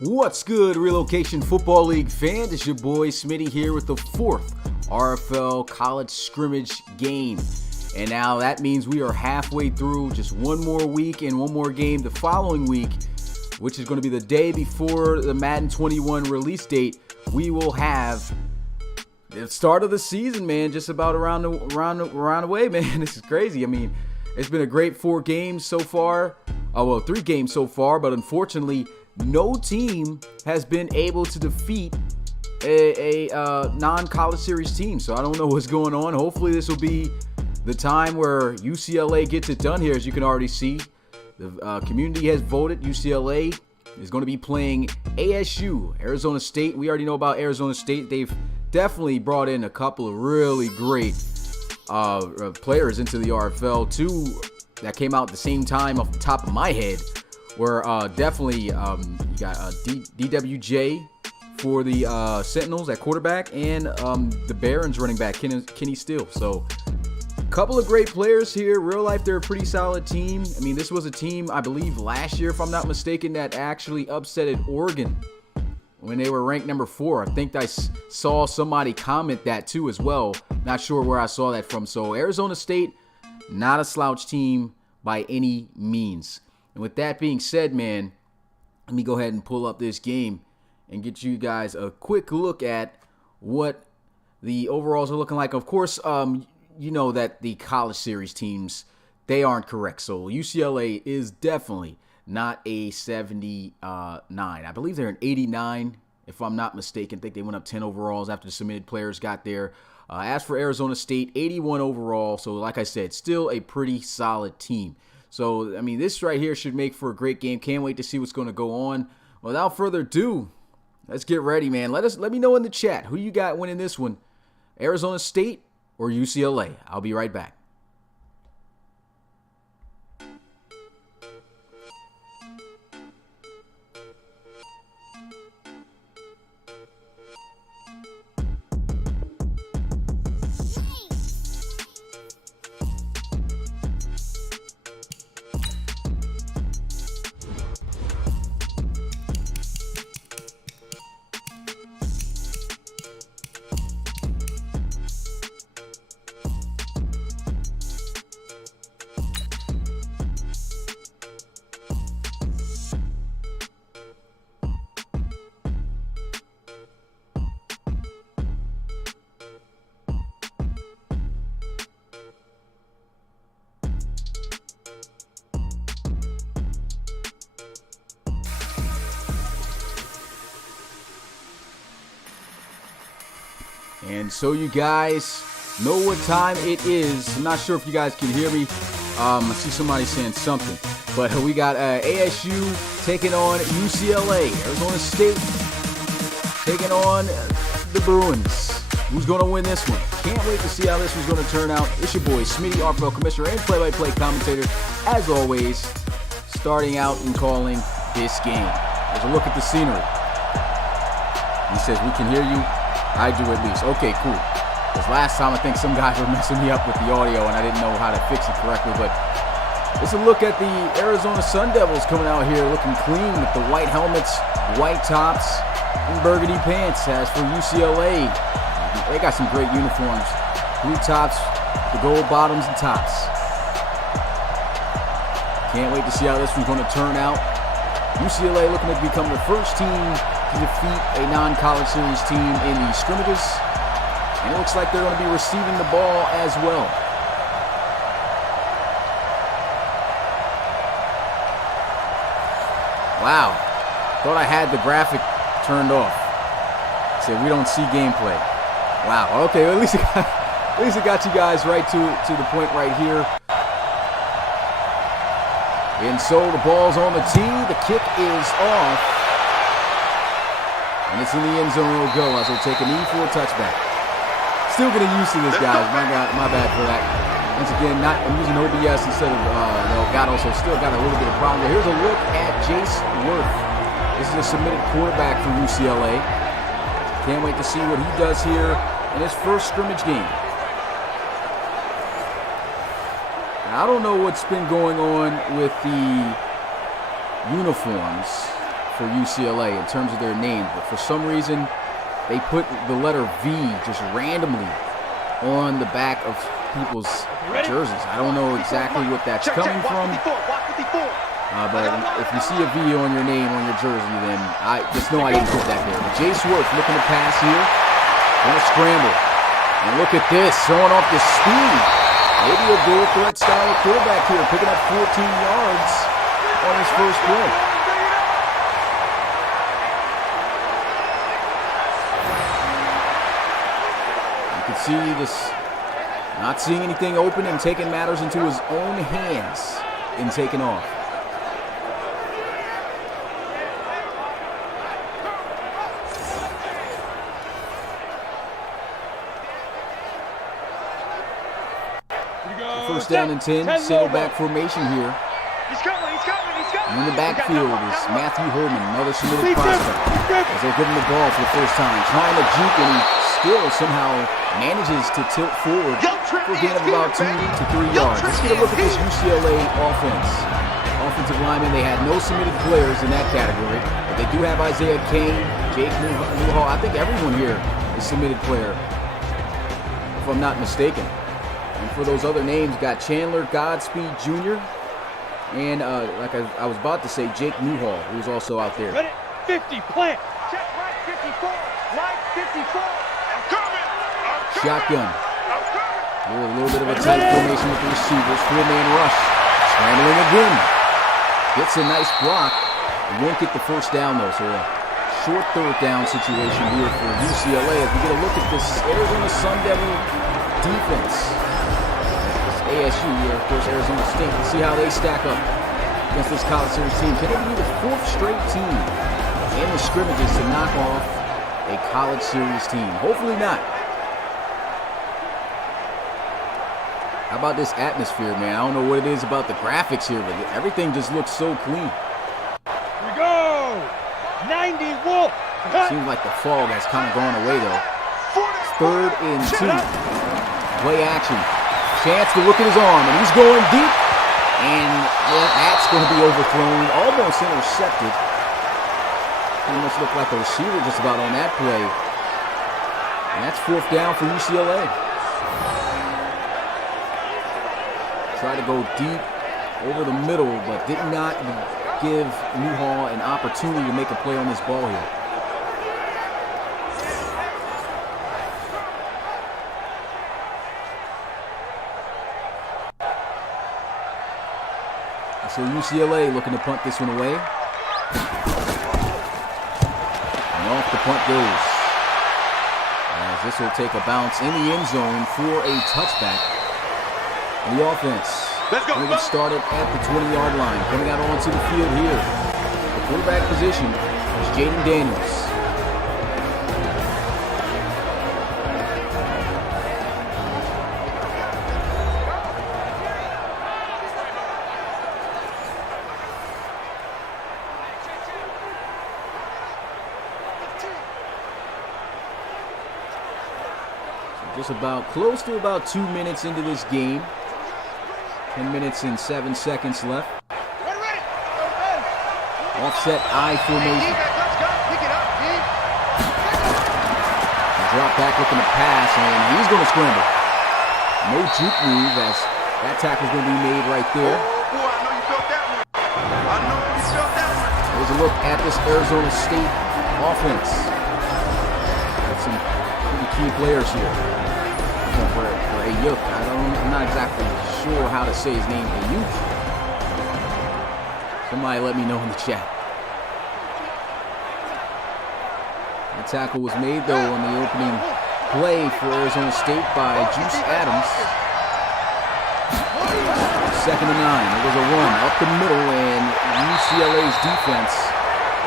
What's good, Relocation Football League fans? It's your boy Smitty here with the fourth RFL college scrimmage game. And now that means we are halfway through, just one more week and one more game the following week, which is going to be the day before the Madden 21 release date. We will have the start of the season, man, just about around the way, man. This is crazy. I mean, it's been a great 4 games so far. 3 games so far, but unfortunately, no team has been able to defeat a non-college series team. So I don't know what's going on. Hopefully this will be the time where UCLA gets it done here. As you can already see, the community has voted. UCLA is going to be playing ASU, Arizona State. We already know about Arizona State. They've definitely brought in a couple of really great players into the RFL. 2 that came out at the same time off the top of my head. Where definitely you got DWJ for the Sentinels at quarterback, and the Barons running back, Kenny Steele. So a couple of great players here. Real life, they're a pretty solid team. I mean, this was a team, I believe, last year, if I'm not mistaken, that actually upsetted Oregon when they were ranked number 4. I think I saw somebody comment that too as well. Not sure where I saw that from. So Arizona State, not a slouch team by any means. And with that being said, man, let me go ahead and pull up this game and get you guys a quick look at what the overalls are looking like. Of course, you know that the college series teams, they aren't correct. So UCLA is definitely not a 79. I believe they're an 89, if I'm not mistaken. I think they went up 10 overalls after the submitted players got there. As for Arizona State, 81 overall. So like I said, still a pretty solid team. So, I mean, this right here should make for a great game. Can't wait to see what's going to go on. Without further ado, let's get ready, man. Let me know in the chat who you got winning this one, Arizona State or UCLA. I'll be right back. And so you guys know what time it is. I'm not sure if you guys can hear me. I see somebody saying something. But we got ASU taking on UCLA. Arizona State taking on the Bruins. Who's going to win this one? Can't wait to see how this one's going to turn out. It's your boy, Smitty, RFL Commissioner and play-by-play commentator. As always, starting out and calling this game. There's a look at the scenery. He says, we can hear you. I do at least. Okay, cool. Because last time I think some guys were messing me up with the audio and I didn't know how to fix it correctly. But it's a look at the Arizona Sun Devils coming out here looking clean with the white helmets, white tops, and burgundy pants. As for UCLA, they got some great uniforms. Blue tops the gold bottoms and tops. Can't wait to see how this one's going to turn out. UCLA looking to become the first team to defeat a non-college series team in the scrimmages. And it looks like they're going to be receiving the ball as well. Wow. Thought I had the graphic turned off. Said we don't see gameplay. Wow. Okay, well, at least it got you guys right to the point right here. And so the ball's on the tee. The kick is off. And it's in the end zone. It'll go as they'll take a knee for a touchback. Still getting used to this, guys. My bad for that. Once again, I'm using OBS instead of Elgato, so still got a little bit of problem. But here's a look at Jace Worth. This is a submitted quarterback for UCLA. Can't wait to see what he does here in his first scrimmage game. Now, I don't know what's been going on with the uniforms for UCLA in terms of their name, but for some reason they put the letter V just randomly on the back of people's jerseys. I don't know exactly what that's coming from, but if you see a V on your name on your jersey, then I just know I didn't put that there. But Jace Worth looking to pass here, going to scramble, and look at this, showing off the speed. Maybe a dual threat style of quarterback here, picking up 14 yards on his first play. You can see this, not seeing anything open and taking matters into his own hands in taking off. First down and 10, single back formation here. In the backfield is Matthew Herman, another submitted prospect. As they'll give him the ball for the first time. Trying to juke, and he still somehow manages to tilt forward for a gain of about 2 to 3 yards. Let's get a look at this UCLA offense. Offensive linemen, they had no submitted players in that category. But they do have Isaiah Kane, Jake Newhall. I think everyone here is submitted player, if I'm not mistaken. And for those other names, got Chandler Godspeed Jr. and like I was about to say, Jake Newhall, who's also out there. Ready, 50, plant. Check right, 54, right, 54. I'm coming. Shotgun. A little bit of a tight formation with the receivers. 4-man rush. Scrambling again. Gets a nice block. Won't get the first down though, so a short third down situation here for UCLA as we get a look at this Arizona Sun Devil defense. ASU, of course, Arizona State. Let's see how they stack up against this college series team. Can it be the 4th straight team in the scrimmages to knock off a college series team? Hopefully not. How about this atmosphere, man? I don't know what it is about the graphics here, but everything just looks so clean. Here we go! 90 Wolf! Seems like the fog has kind of gone away, though. 3rd and 2. Play action. Chance to look at his arm, and he's going deep, and that's going to be overthrown, almost intercepted. Pretty much looked like a receiver just about on that play, and that's 4th down for UCLA. Tried to go deep over the middle, but did not give Newhall an opportunity to make a play on this ball here. So UCLA looking to punt this one away. And off the punt goes. As this will take a bounce in the end zone for a touchback. And the offense will get started at the 20-yard line. Coming out onto the field here. The quarterback position is Jaden Daniels. Just about close to about 2 minutes into this game. 10 minutes and 7 seconds left. Offset I formation. Drop back looking to pass, and he's going to scramble. No juke move as that tackle's going to be made right there. Oh, boy, I know you felt that one. I know you felt that one. Here's a look at this Arizona State offense. Got some pretty key players here. For Ayuk, I'm not exactly sure how to say his name. Ayuk? Somebody let me know in the chat. The tackle was made, though, on the opening play for Arizona State by Juice Adams. 2nd and 9. It was a run up the middle, and UCLA's defense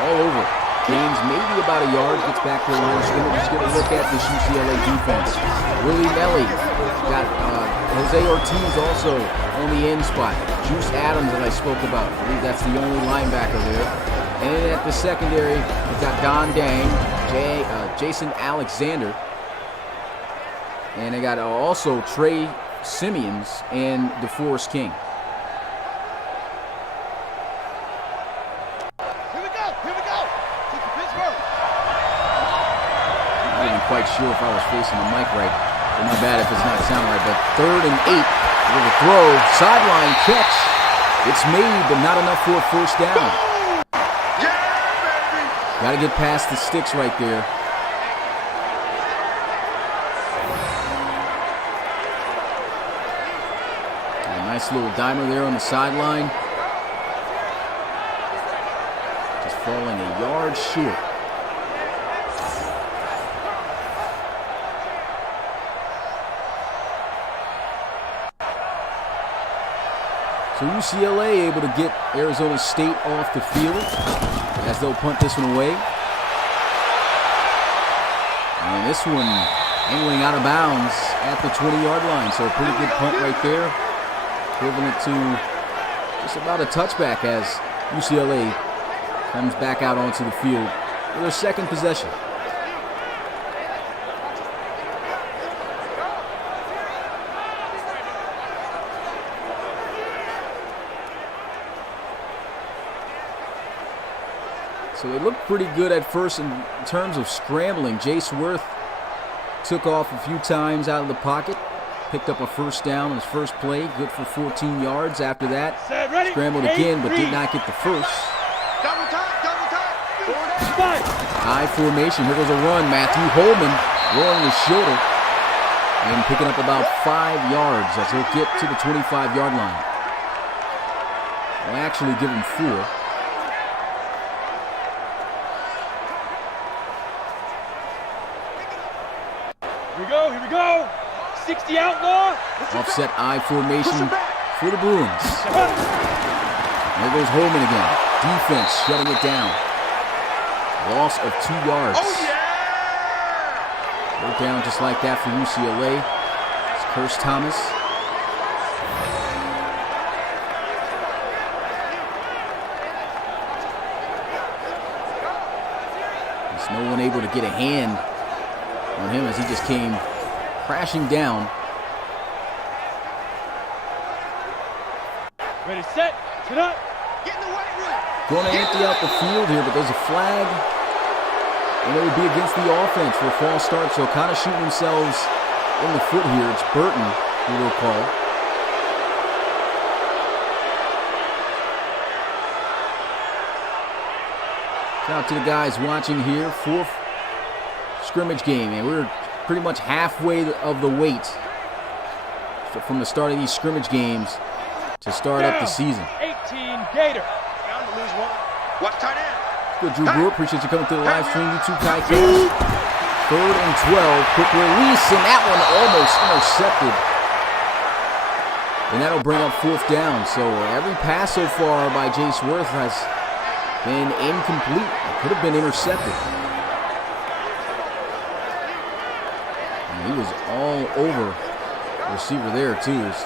all over. Gains maybe about a yard, gets back to the line of scrimmage. Just get a look at this UCLA defense. Willie Nelly, got Jose Ortiz also on the end spot. Juice Adams that I spoke about. I believe that's the only linebacker there. And at the secondary, we've got Don Dang, Jason Alexander. And they got also Trey Simeons and DeForest King. Quite sure if I was facing the mic right. So not bad if it's not sound right, but 3rd and 8. With a throw, sideline catch. It's made, but not enough for a first down. Got to get past the sticks right there. A nice little dimer there on the sideline. Just falling a yard short. So UCLA able to get Arizona State off the field as they'll punt this one away. And this one angling out of bounds at the 20-yard line. So a pretty good punt right there. Equivalent to just about a touchback as UCLA comes back out onto the field for their second possession. So they looked pretty good at first in terms of scrambling. Jace Worth took off a few times out of the pocket, picked up a first down on his first play, good for 14 yards. After that, scrambled again, but did not get the first. Double time. High formation. Here goes a run. Matthew Holman rolling his shoulder and picking up about 5 yards as he'll get to the 25-yard line. I'll actually give him 4. Here we go. 60 outlaw. Offset I formation for the Bruins. There goes Holman again. Defense shutting it down. Loss of 2 yards. Oh, yeah! They're down just like that for UCLA. It's Curse Thomas. There's no one able to get a hand on him as he just came crashing down. Ready, set, sit up. Get in the weight room. Going to empty out the field here, but there's a flag. And it would be against the offense for a false start. So kind of shooting themselves in the foot here. It's Burton who will call. Shout out to the guys watching here. 4th scrimmage game, and we're pretty much halfway of the wait from the start of these scrimmage games to start up the season. 18 Gator. Down to lose one. Watch tight end. Good, Drew Brewer. Appreciate you coming to the live stream. YouTube Kai Cage. 3rd and 12. Quick release, and that one almost intercepted. And that'll bring up 4th down. So every pass so far by Jace Worth has been incomplete. It could have been intercepted. And he was all over the receiver there, too. There's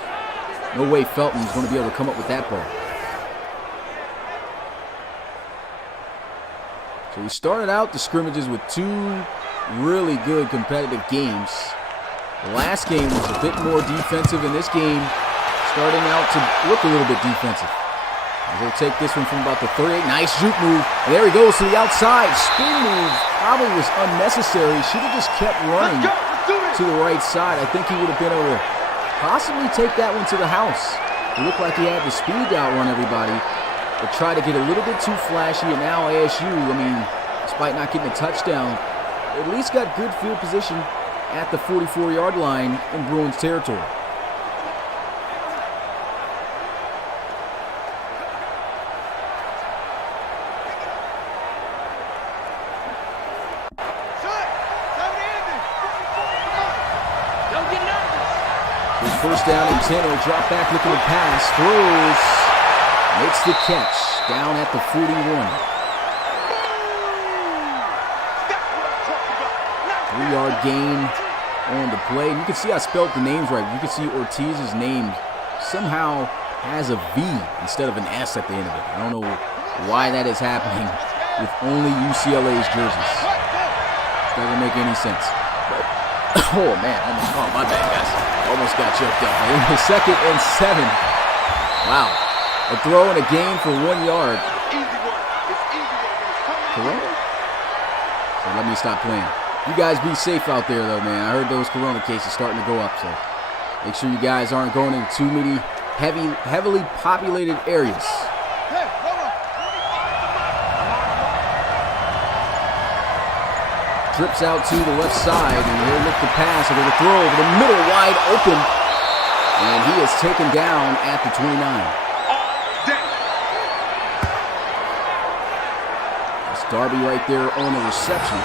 no way Felton's going to be able to come up with that ball. So we started out the scrimmages with 2 really good competitive games. The last game was a bit more defensive, and this game starting out to look a little bit defensive. They'll take this one from about the 38. Nice juke move. And there he goes to the outside. Spin move probably was unnecessary. Should have just kept running to the right side. I think he would have been able to possibly take that one to the house. It looked like he had the speed to outrun everybody, but tried to get a little bit too flashy, and now ASU, despite not getting a touchdown, at least got good field position at the 44-yard line in Bruins territory. First down and 10. He'll drop back looking to pass. Throws. Makes the catch down at the 41. 3-yard gain on the play. And you can see I spelled the names right. You can see Ortiz's name somehow has a V instead of an S at the end of it. I don't know why that is happening with only UCLA's jerseys. Doesn't make any sense. But, oh man, oh my bad guys. Almost got choked up. In the 2nd and 7. Wow. A throw and a gain for 1 yard. Corona? So let me stop playing. You guys be safe out there, though, man. I heard those Corona cases starting to go up, so make sure you guys aren't going into too many heavily populated areas. Trips out to the left side, and he'll look to pass. They're going to throw over the middle, wide open, and he is taken down at the 29. That's Darby right there on the reception.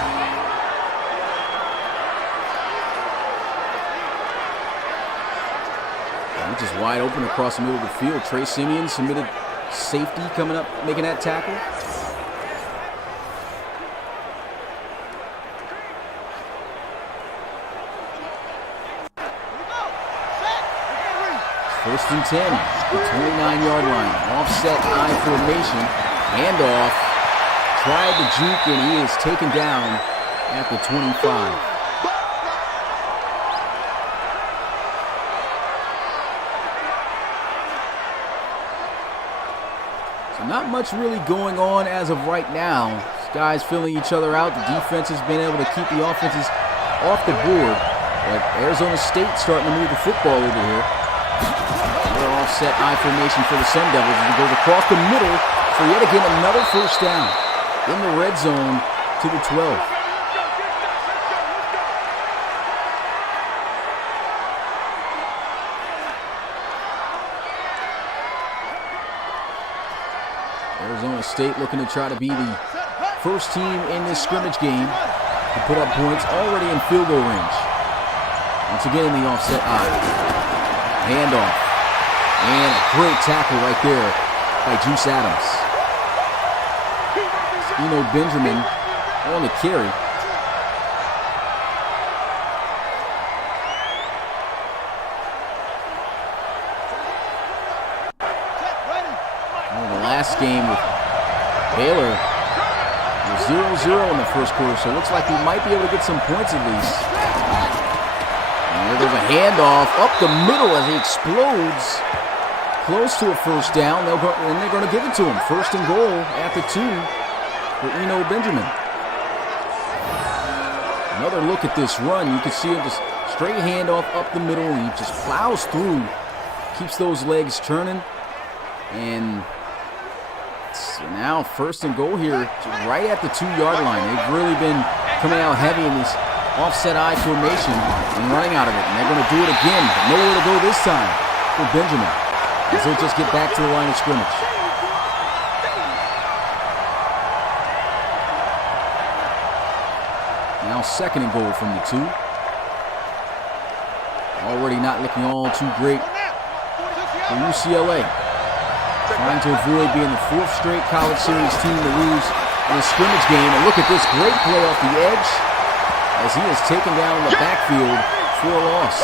And just wide open across the middle of the field. Trey Simeon submitted safety coming up, making that tackle. First and 10, the 29-yard line. Offset I formation. Handoff. Tried to juke, and he is taken down at the 25. So not much really going on as of right now. These guys filling each other out. The defense has been able to keep the offenses off the board. But Arizona State starting to move the football over here. Offset I formation for the Sun Devils as he goes across the middle for yet again another first down in the red zone to the 12. Arizona State looking to try to be the first team in this scrimmage game to put up points already in field goal range. Once again in the offset I. Handoff. And a great tackle right there by Juice Adams. Eno Benjamin on the carry. The last game with Baylor was 0-0 in the first quarter, so it looks like we might be able to get some points at least. And there's a handoff up the middle as he explodes. Close to a first down, and they're going to give it to him. First and goal at the 2 for Eno Benjamin. Another look at this run. You can see him just straight handoff up the middle, and he just plows through, keeps those legs turning. And so now first and goal here, right at the 2-yard line. They've really been coming out heavy in this offset I formation and running out of it. And they're going to do it again, but nowhere to go this time for Benjamin, as he'll just get back to the line of scrimmage. Now second and goal from the 2. Already not looking all too great for UCLA. Trying to avoid being the 4th straight college series team to lose in a scrimmage game. And look at this great play off the edge as he is taken down in the backfield for a loss.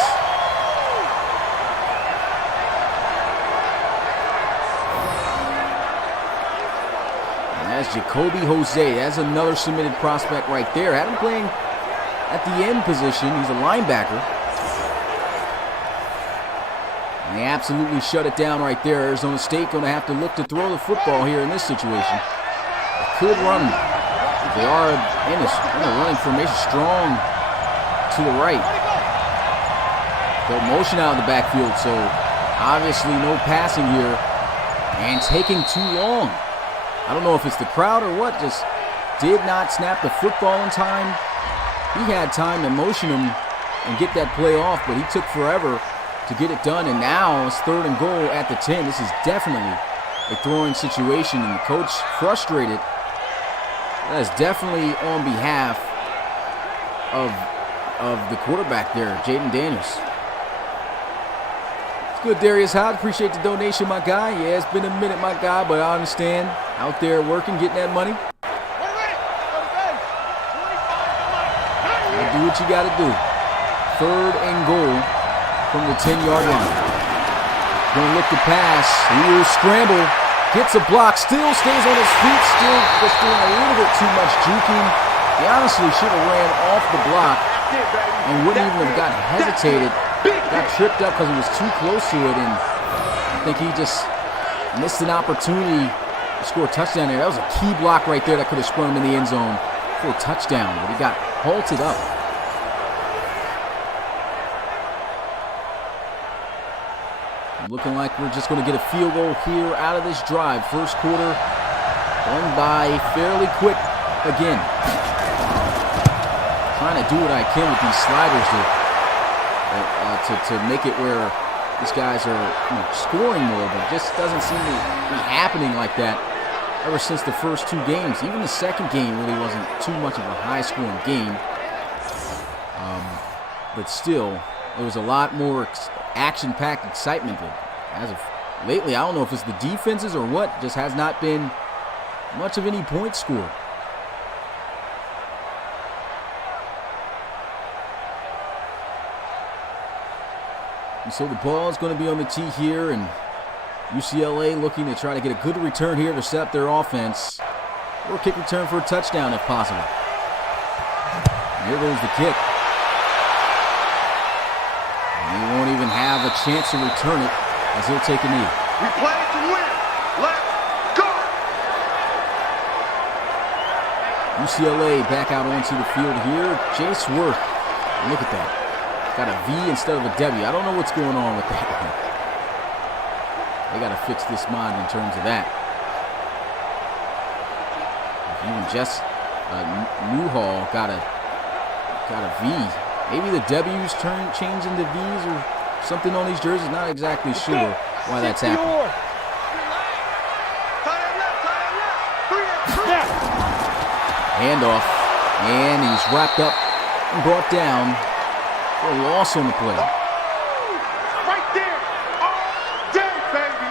That's Jacoby Jose. That's another submitted prospect right there. Had him playing at the end position. He's a linebacker. And they absolutely shut it down right there. Arizona State going to have to look to throw the football here in this situation. They could run. They are in a running formation, strong to the right. They'll motion out of the backfield, so obviously no passing here. And taking too long. I don't know if it's the crowd or what, just did not snap the football in time. He had time to motion him and get that play off, but he took forever to get it done. And now it's 3rd and goal at the 10. This is definitely a throwing situation, and the coach frustrated. That is definitely on behalf of the quarterback there, Jaden Daniels. It's good, Darius Hyde. Appreciate the donation, my guy. Yeah, it's been a minute, my guy, but I understand. Out there working, getting that money. Do what you got to do. 3rd and goal from the 10-yard line. Gonna look to pass. He will scramble. Gets a block. Still stays on his feet. Still just doing a little bit too much juking. He honestly should have ran off the block and wouldn't even have got hesitated. Got tripped up because he was too close to it, and I think he just missed an opportunity to score a touchdown there. That was a key block right there that could have sprung him in the end zone for a touchdown, but he got halted up. Looking like we're just going to get a field goal here out of this drive. First quarter going by fairly quick again. Trying to do what I can with these sliders to make it where these guys are scoring more, but it just doesn't seem to be happening like that ever since the first 2 games. Even the second game really wasn't too much of a high-scoring game. But still, there was a lot more action-packed excitement. As of lately, I don't know if it's the defenses or what, just has not been much of any points scored. And so the ball is going to be on the tee here, and UCLA looking to try to get a good return here to set up their offense, or a kick return for a touchdown if possible. And here goes the kick. And he won't even have a chance to return it as he'll take a knee. We play to win. Let's go. UCLA back out onto the field here. Jace Worth, look at that. Got a V instead of a W. I don't know what's going on with that. They got to fix this mind in terms of that. Even Jess Newhall got a V. Maybe the W's change into V's or something on these jerseys. Not exactly sure why that's happening. Handoff, and he's wrapped up and brought down for a loss on the play. Right there. All day, baby.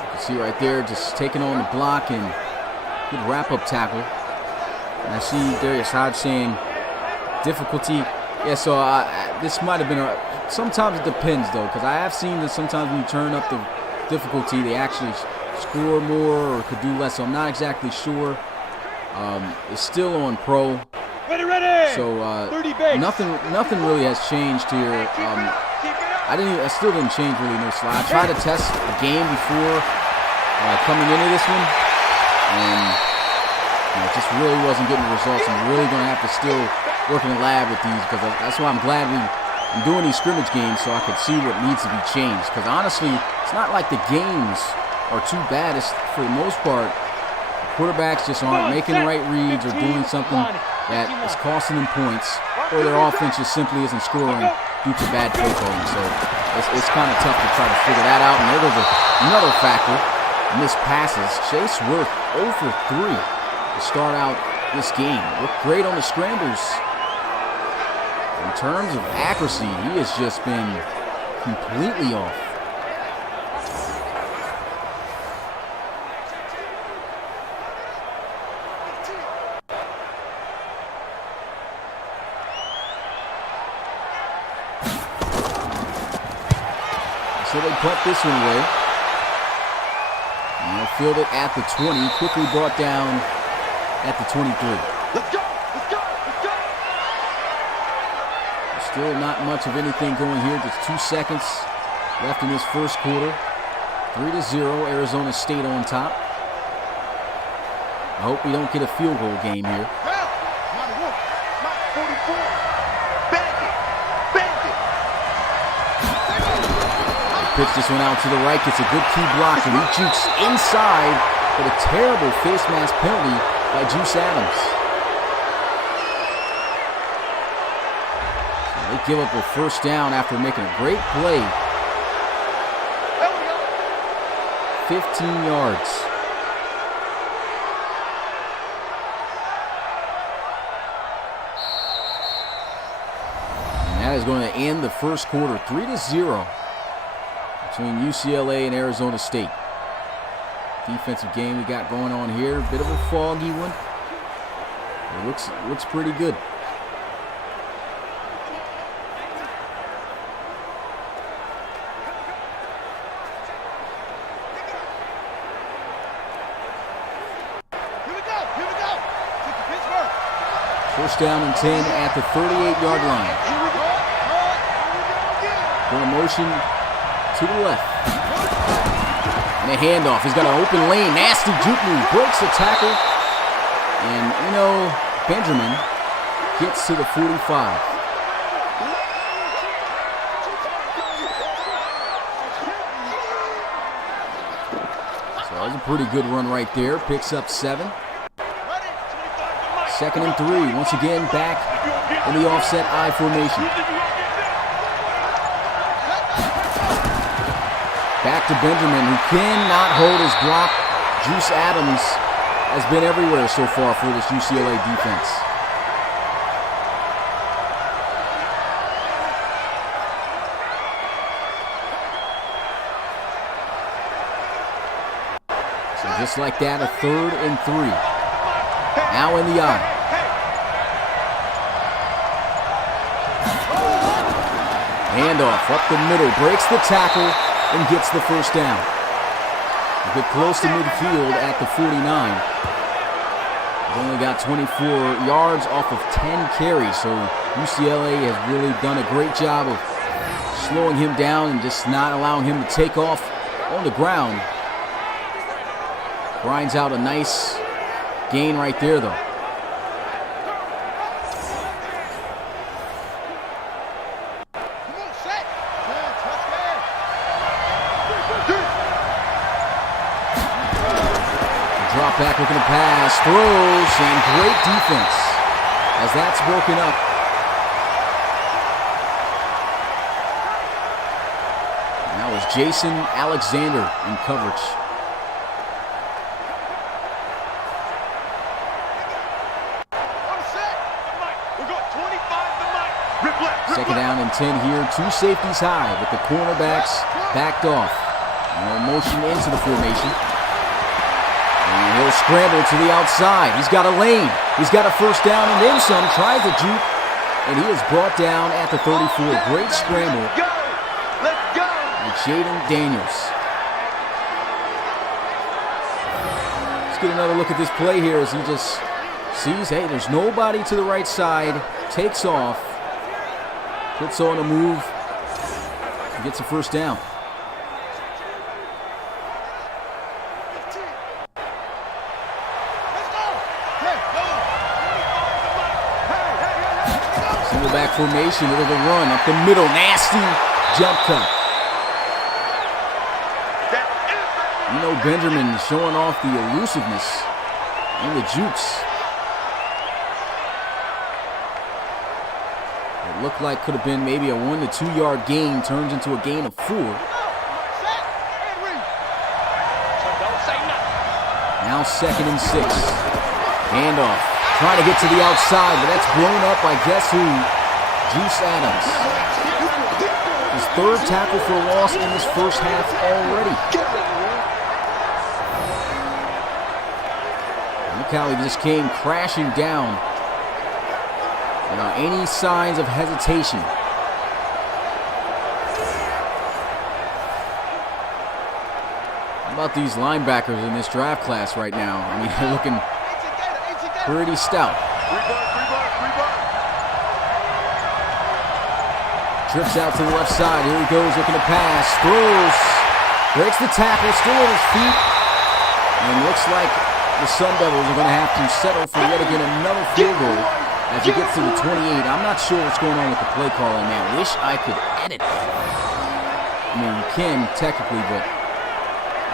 You can see right there, just taking on the block and good wrap-up tackle. And I see Darius Hyde saying difficulty. Yeah, so this might have been sometimes it depends, though, because I have seen that sometimes when you turn up the difficulty, they actually score more or could do less. So I'm not exactly sure. It's still on pro. Ready. So 30 base. nothing really has changed here. I still didn't change really no slide. I tried to test a game before coming into this one, and it just really wasn't getting the results. I'm really going to have to still work in the lab with these, because that's why I'm glad I'm doing these scrimmage games, so I could see what needs to be changed. Because honestly, it's not like the games are too bad. It's, for the most part, the quarterbacks just aren't making the right reads or doing something that is costing them points, or their offense just simply isn't scoring due to bad play calling. So it's kind of tough to try to figure that out. And there goes another factor, missed passes. Chase Worth 0 for 3 to start out this game. Looked great on the scrambles. In terms of accuracy, he has just been completely off. So they punt this one away. And they'll field it at the 20. Quickly brought down at the 23. Let's go. Still not much of anything going here. Just 2 seconds left in this first quarter. 3-0, Arizona State on top. I hope we don't get a field goal game here. Pitch this one out to the right, gets a good key block, and he jukes inside for the terrible face mask penalty by Juice Adams. So they give up a first down after making a great play. 15 yards. And that is going to end the first quarter, 3-0. Between UCLA and Arizona State. Defensive game we got going on here. Bit of a foggy one. It looks pretty good. First down and 10 at the 38-yard line. Going motion to the left. And a handoff. He's got an open lane. Nasty juke move. Breaks the tackle. And, Benjamin gets to the 45. So that was a pretty good run right there. Picks up 7. 2nd and 3. Once again, back in the offset I formation. Back to Benjamin, who cannot hold his block. Juice Adams has been everywhere so far for this UCLA defense. So just like that, a 3rd and 3. Now in the eye. Handoff up the middle, breaks the tackle, and gets the first down. A bit close to midfield at the 49. He's only got 24 yards off of 10 carries, so UCLA has really done a great job of slowing him down and just not allowing him to take off on the ground. Grinds out a nice gain right there, though. Drop back, looking to pass, throws, and great defense as that's broken up. And that was Jason Alexander in coverage. Second down and 10 here, 2 safeties high with the cornerbacks backed off. And motion into the formation. And he'll scramble to the outside. He's got a lane. He's got a first down and then some. Tries to juke. And he is brought down at the 34. Great scramble. Let's go. And Jaden Daniels. Let's get another look at this play here as he just sees, hey, there's nobody to the right side. Takes off. Puts on a move. And gets a first down. Single back formation, it'll run up the middle, nasty jump cut. Benjamin showing off the elusiveness and the jukes. It looked like could have been maybe a 1 to 2 yard gain, turns into a gain of 4. Now 2nd and 6. Handoff. Trying to get to the outside, but that's blown up by guess who? Juice Adams. His 3rd tackle for a loss in this first half already. Look how he just came crashing down without any signs of hesitation. How about these linebackers in this draft class right now? I mean, they're looking pretty stout. Trips out to the left side. Here he goes, looking to pass. Throws. Breaks the tackle, still on his feet. And looks like the Sun Devils are going to have to settle for yet again another field goal as it gets to the 28. I'm not sure what's going on with the play calling, man. Wish I could edit that. I mean, you can technically, but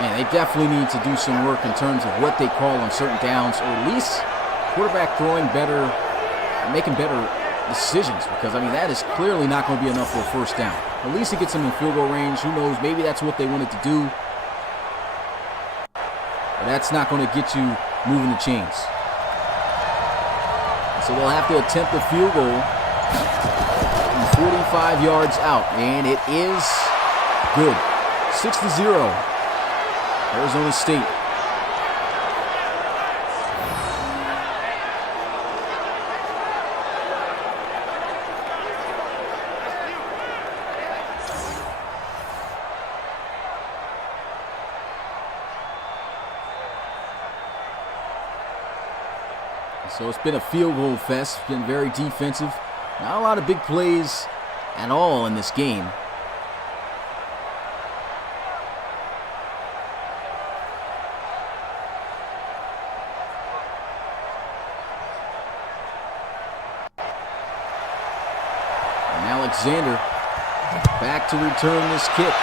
man, they definitely need to do some work in terms of what they call on certain downs, or at least quarterback throwing better, making better decisions, because I mean that is clearly not going to be enough for a first down. At least it gets them in field goal range. Who knows? Maybe that's what they wanted to do, but that's not going to get you moving the chains. So they'll have to attempt a field goal from 45 yards out, and it is good. 6-0, Arizona State. So it's been a field goal fest. It's been very defensive. Not a lot of big plays at all in this game. And Alexander back to return this kick.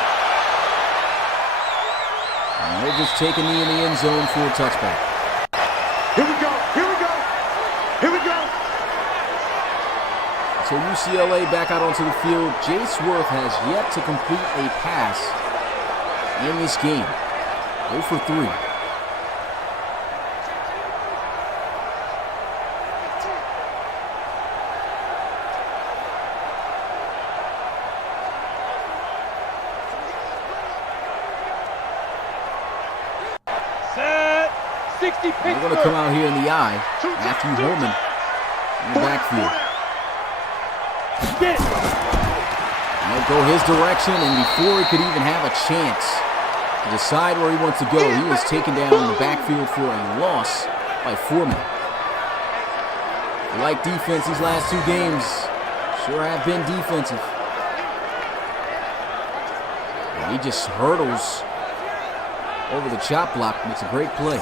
And they'll just take a knee in the end zone for a touchback. Here we go. Here we go. Here we go. So UCLA back out onto the field. Jace Worth has yet to complete a pass in this game. 0 for 3. Set. 60 Pittsburgh. They're going to come out here in the eye. Matthew Holman in the backfield. Get it. And they'll go his direction, and before he could even have a chance to decide where he wants to go, he was taken down in the backfield for a loss by Foreman. I like defense these last two games. Sure have been defensive. And he just hurdles over the chop block. Makes a great play.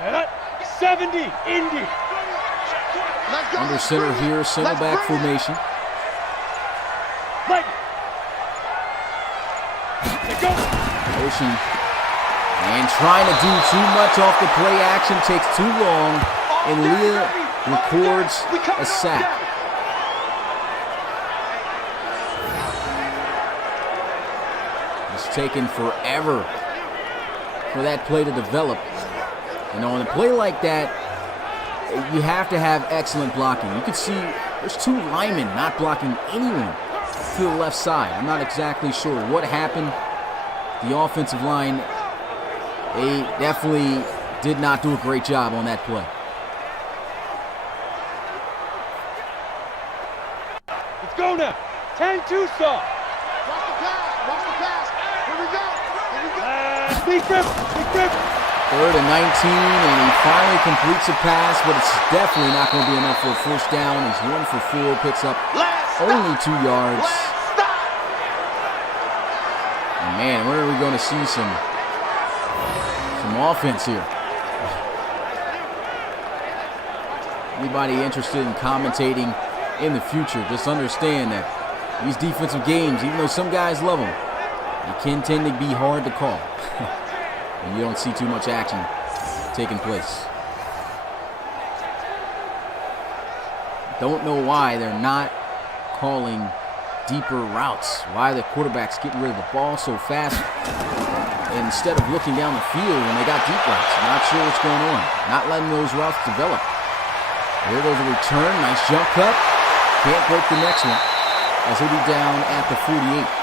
Set. 70 Indy. Under center here, center back formation. Like. Let go. Motion. And trying to do too much off the play action, takes too long, and Leah records a sack. It's taken forever for that play to develop. And on a play like that, you have to have excellent blocking. You can see there's two linemen not blocking anyone to the left side. I'm not exactly sure what happened. The offensive line, they definitely did not do a great job on that play. Let's go now. 10-2 stop. Watch the pass. Here we go. Big grip. Big grip. 3rd and 19, and he finally completes a pass, but it's definitely not going to be enough for a first down. He's 1 for 4, picks up only 2 yards. And man, where are we going to see some offense here? Anybody interested in commentating in the future, just understand that these defensive games, even though some guys love them, they can tend to be hard to call. And you don't see too much action taking place. Don't know why they're not calling deeper routes. Why the quarterback's getting rid of the ball so fast instead of looking down the field when they got deep routes. Not sure what's going on. Not letting those routes develop. Here goes a return. Nice jump cut. Can't break the next one as he'll be down at the 48.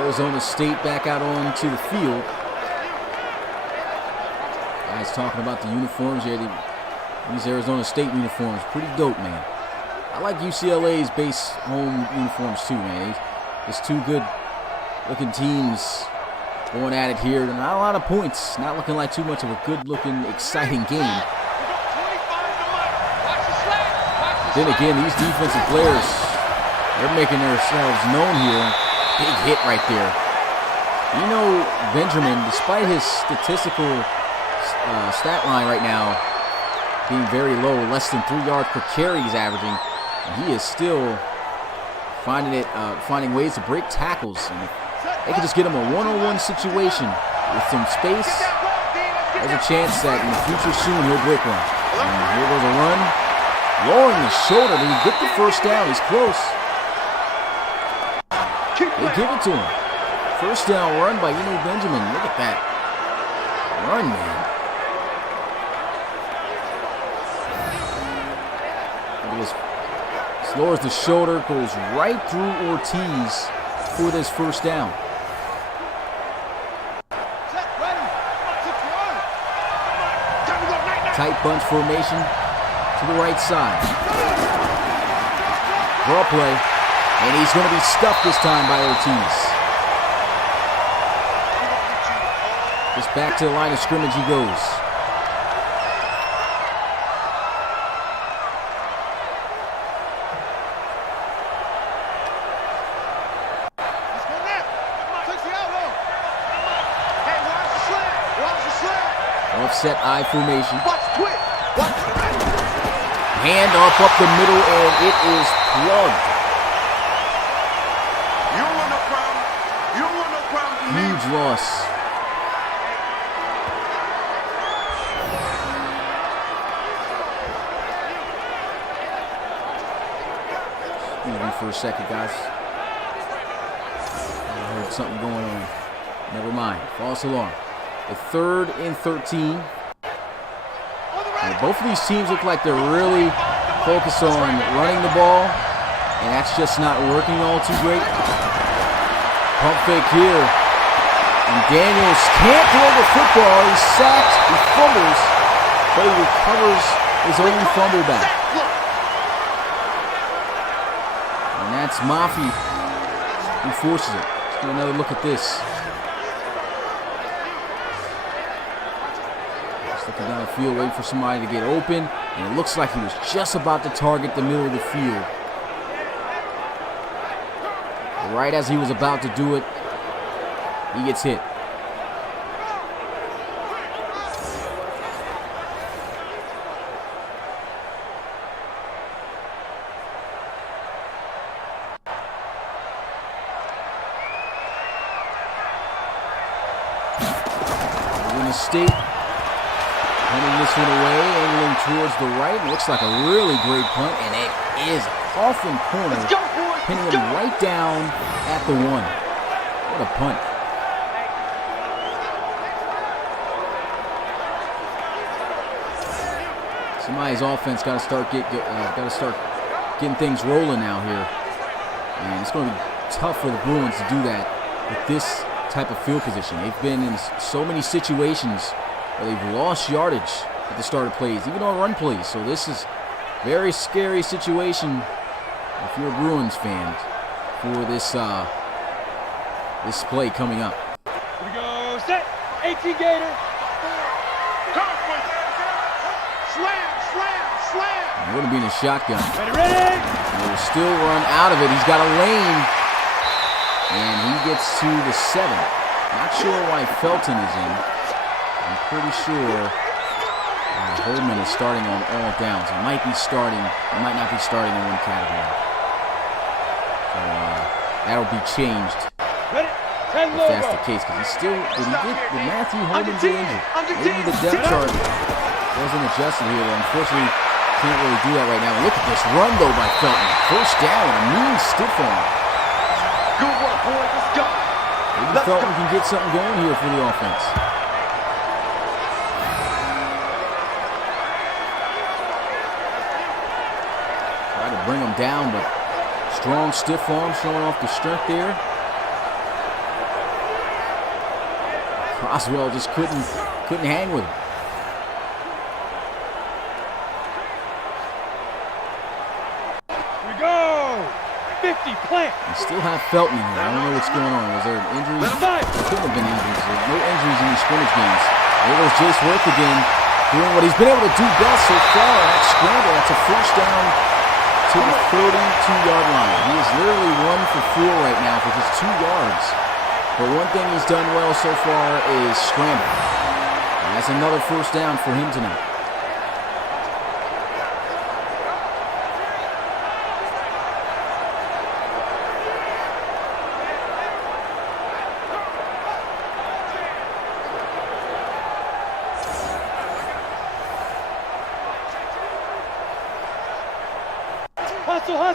Arizona State back out onto the field. Guys talking about the uniforms here. These Arizona State uniforms, pretty dope, man. I like UCLA's base home uniforms too, man. There's two good looking teams going at it here. Not a lot of points. Not looking like too much of a good looking, exciting game. Then again, these defensive players, they're making themselves known here. Big hit right there. You know, Benjamin, despite his statistical stat line right now being very low, less than 3 yards per carry he's averaging, he is still finding ways to break tackles. And they can just get him a one-on-one situation with some space. There's a chance that in the future soon he'll break one. And here goes a run. Lowering his shoulder. Did he get the first down? He's close. They give it to him. First down run by Benjamin. Look at that. Run, man. Look at this. Lowers the shoulder, goes right through Ortiz for this first down. Tight bunch formation to the right side. Draw play, and he's going to be stuffed this time by Ortiz. Just back to the line of scrimmage he goes. Offset I formation. Hand off up the middle, and it is plugged. Huge loss. Excuse me for a second, guys. I heard something going on. Never mind. False alarm. The 3rd and 13. Now, both of these teams look like they're really focused on running the ball, and that's just not working all too great. Pump fake here. And Daniels can't throw the football. He's sacked, he fumbles, but he recovers his own fumble back. And that's Mafi who forces it. Let's get another look at this. Looking down the field, waiting for somebody to get open, and it looks like he was just about to target the middle of the field. Right as he was about to do it, he gets hit. Illinois State punting this one away, angling towards the right. It looks like a really great punt, and it is off in corner, pinning him right down at the 1. What a punt. Somebody's offense got to start getting things rolling now here, and it's going to be tough for the Bruins to do that with this type of field position. They've been in so many situations where they've lost yardage at the start of plays, even on run plays. So this is a very scary situation if you're a Bruins fan for this this play coming up. Here we go, set, 18 Gator. Slam. They're going to be in a shotgun. Ready. They'll still run out of it. He's got a lane, and he gets to the 7. Not sure why Felton is in. I'm pretty sure Holman is starting on all downs. He might be starting. He might not be starting in one category. So that'll be changed if that's the case. Because he's still. Did Matthew Holman get injured? Maybe the depth chart wasn't adjusted here. Unfortunately, can't really do that right now. Look at this run though by Felton. First down with a mean stiff arm. Good work, boys. Let's go. Maybe Felton can get something going here for the offense. Try to bring him down, but strong stiff arm showing off the strength there. Croswell just couldn't hang with him. Here we go. 50 plant. You still have Felton in here. I don't know what's going on. Was there an injury? There couldn't have been injuries. There's no injuries in these scrimmage games. There goes Jace Worth again, doing what he's been able to do best so far. That scramble, that's a first down to the 32-yard line. He is literally 1 for 4 right now for just 2 yards. But one thing he's done well so far is scramble. And that's another first down for him tonight.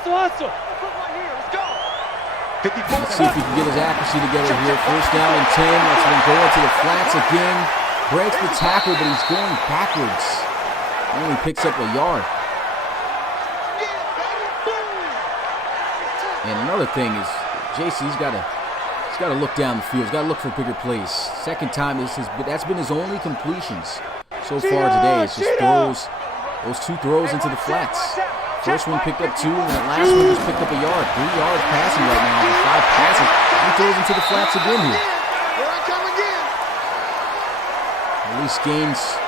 Hustle. Let's see if he can get his accuracy together here. First down and 10. Let's him go into the flats again. Breaks the tackle, but he's going backwards. Only picks up a yard. And another thing is, JC's got to look down the field. He's got to look for bigger plays. Second time, that's been his only completions so far today. It's just those 2 throws into the flats. First one picked up 2, and that last one just picked up a yard. 3 yards passing right now with 5 passes. He throws into the flats again here. At least gains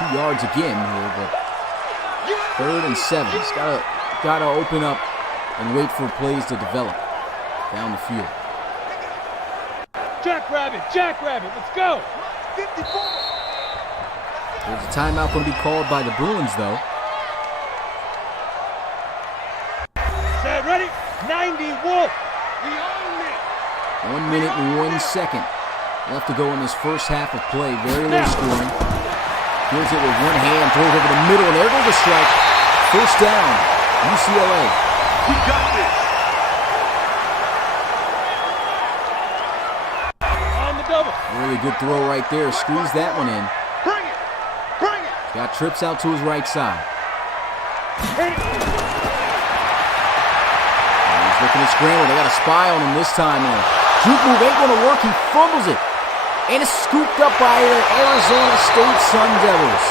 2 yards again here, but 3rd and 7. He's got to open up and wait for plays to develop down the field. Jackrabbit, let's go. 54. There's a timeout going to be called by the Bruins, though. Set, ready? 90 Wolf. We own it. 1 minute and 1 second left to go in this first half of play. Very low scoring. Fields it with one hand, throws over the middle, and there goes the strike. First down, UCLA. We got this. On the double. Really good throw right there. Squeeze that one in. Bring it. Got trips out to his right side. Looking to scramble. They got a spy on him this time. Juke move ain't going to work. He fumbles it. And it's scooped up by the Arizona State Sun Devils.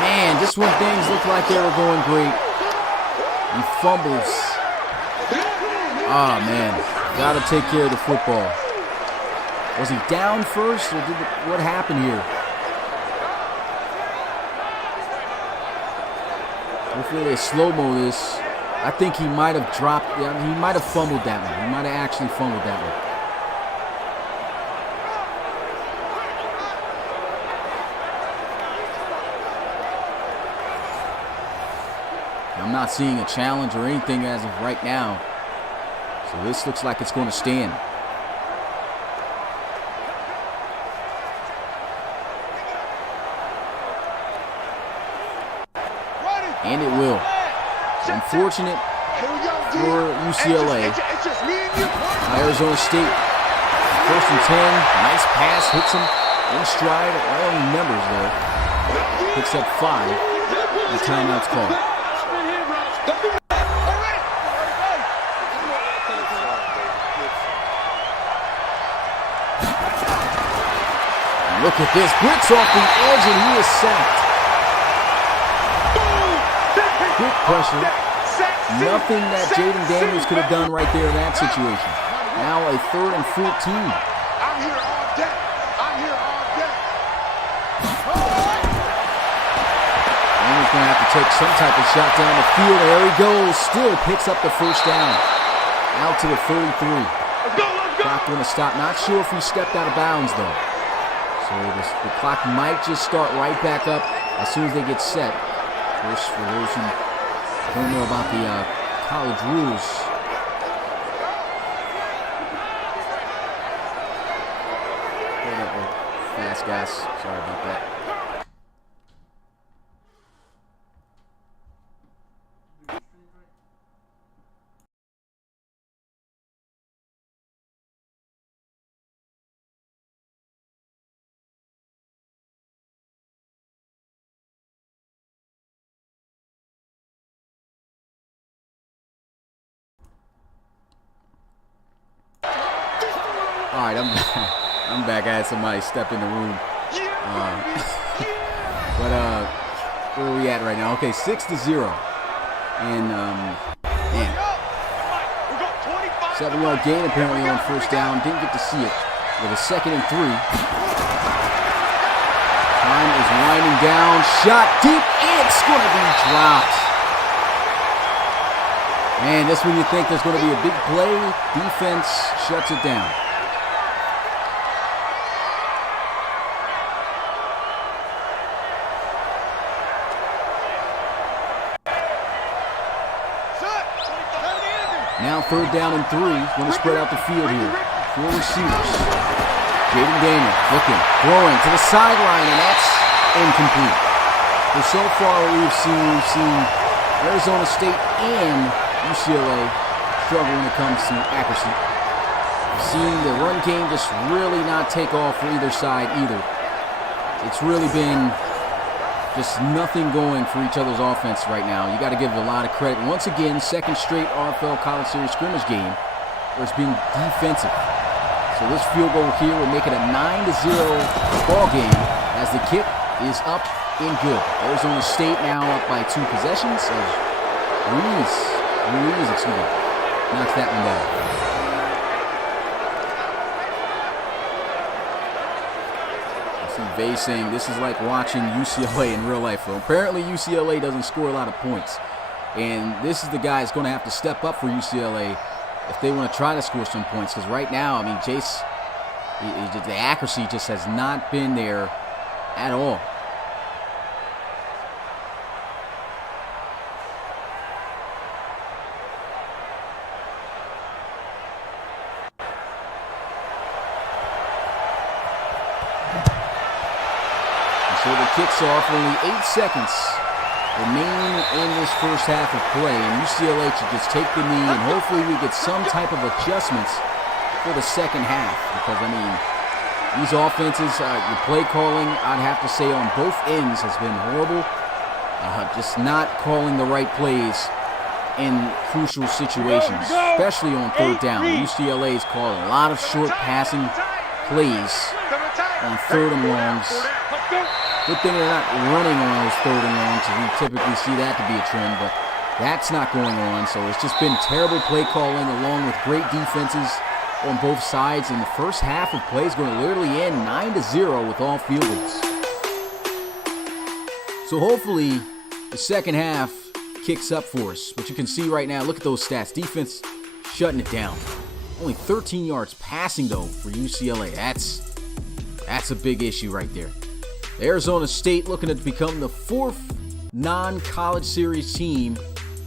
Man, just when things looked like they were going great, he fumbles. Ah, man. Got to take care of the football. Was he down first, or what happened here? Hopefully they slow-mo this. I think he might have dropped, he might have fumbled that one. He might have actually fumbled that one. I'm not seeing a challenge or anything as of right now. So this looks like it's going to stand. And it will. Unfortunate for UCLA. Arizona State, 1st and 10. Nice pass, hits him in stride. All in numbers there. Picks up 5. The timeout's called. Look at this. Bricks off the edge, and he is sacked. Good pressure. Nothing that Jaden Daniels could have done right there in that situation. Now a 3rd and 14. I'm here all day. Daniels going to have to take some type of shot down the field. There he goes. Still picks up the first down. Out to the 33. Clock going to stop. Not sure if he stepped out of bounds, though. So the clock might just start right back up as soon as they get set. Of course, for those who don't know about the college rules, fast guys. Sorry about that. All right, I'm back. I had somebody step in the room. But where are we at right now? Okay, 6-0. And man, 7-yard gain apparently on first down. Didn't get to see it. With a 2nd and 3. Time is winding down. Shot deep. It's going to be dropped. And this one you think there's going to be a big play. Defense shuts it down. Now 3rd down and 3. Going to spread out the field here. 4 receivers. Jaden Daniels looking, throwing to the sideline, and that's incomplete. So far we've seen Arizona State and UCLA struggle when it comes to accuracy. We've seen the run game just really not take off for either side either. It's really been just nothing going for each other's offense right now. You got to give a lot of credit. Once again, 2nd straight RFL College Series scrimmage game where it's being defensive. So this field goal here will make it a 9-0 ball game as the kick is up and good. Arizona State now up by 2 possessions as Ruiz, knocks that one down. Vay saying this is like watching UCLA in real life. Well, apparently UCLA doesn't score a lot of points. And this is the guy that's going to have to step up for UCLA if they want to try to score some points. Because right now, I mean, Jace, the accuracy just has not been there at all. So the kicks off, only 8 seconds remaining in this first half of play, and UCLA should just take the knee, and hopefully we get some type of adjustments for the second half, because, I mean, these offenses, the play calling, I'd have to say on both ends has been horrible, just not calling the right plays in crucial situations, especially on 3rd down. UCLA is calling a lot of short passing plays on 3rd and longs. Good thing they're not running on those 3rd and longs, because we typically see that to be a trend, but that's not going on. So it's just been terrible play calling along with great defenses on both sides. And the first half of play is going to literally end 9-0 with all field goals. So hopefully the second half kicks up for us. But you can see right now, look at those stats. Defense shutting it down. Only 13 yards passing, though, for UCLA. That's a big issue right there. Arizona State looking to become the 4th non-college series team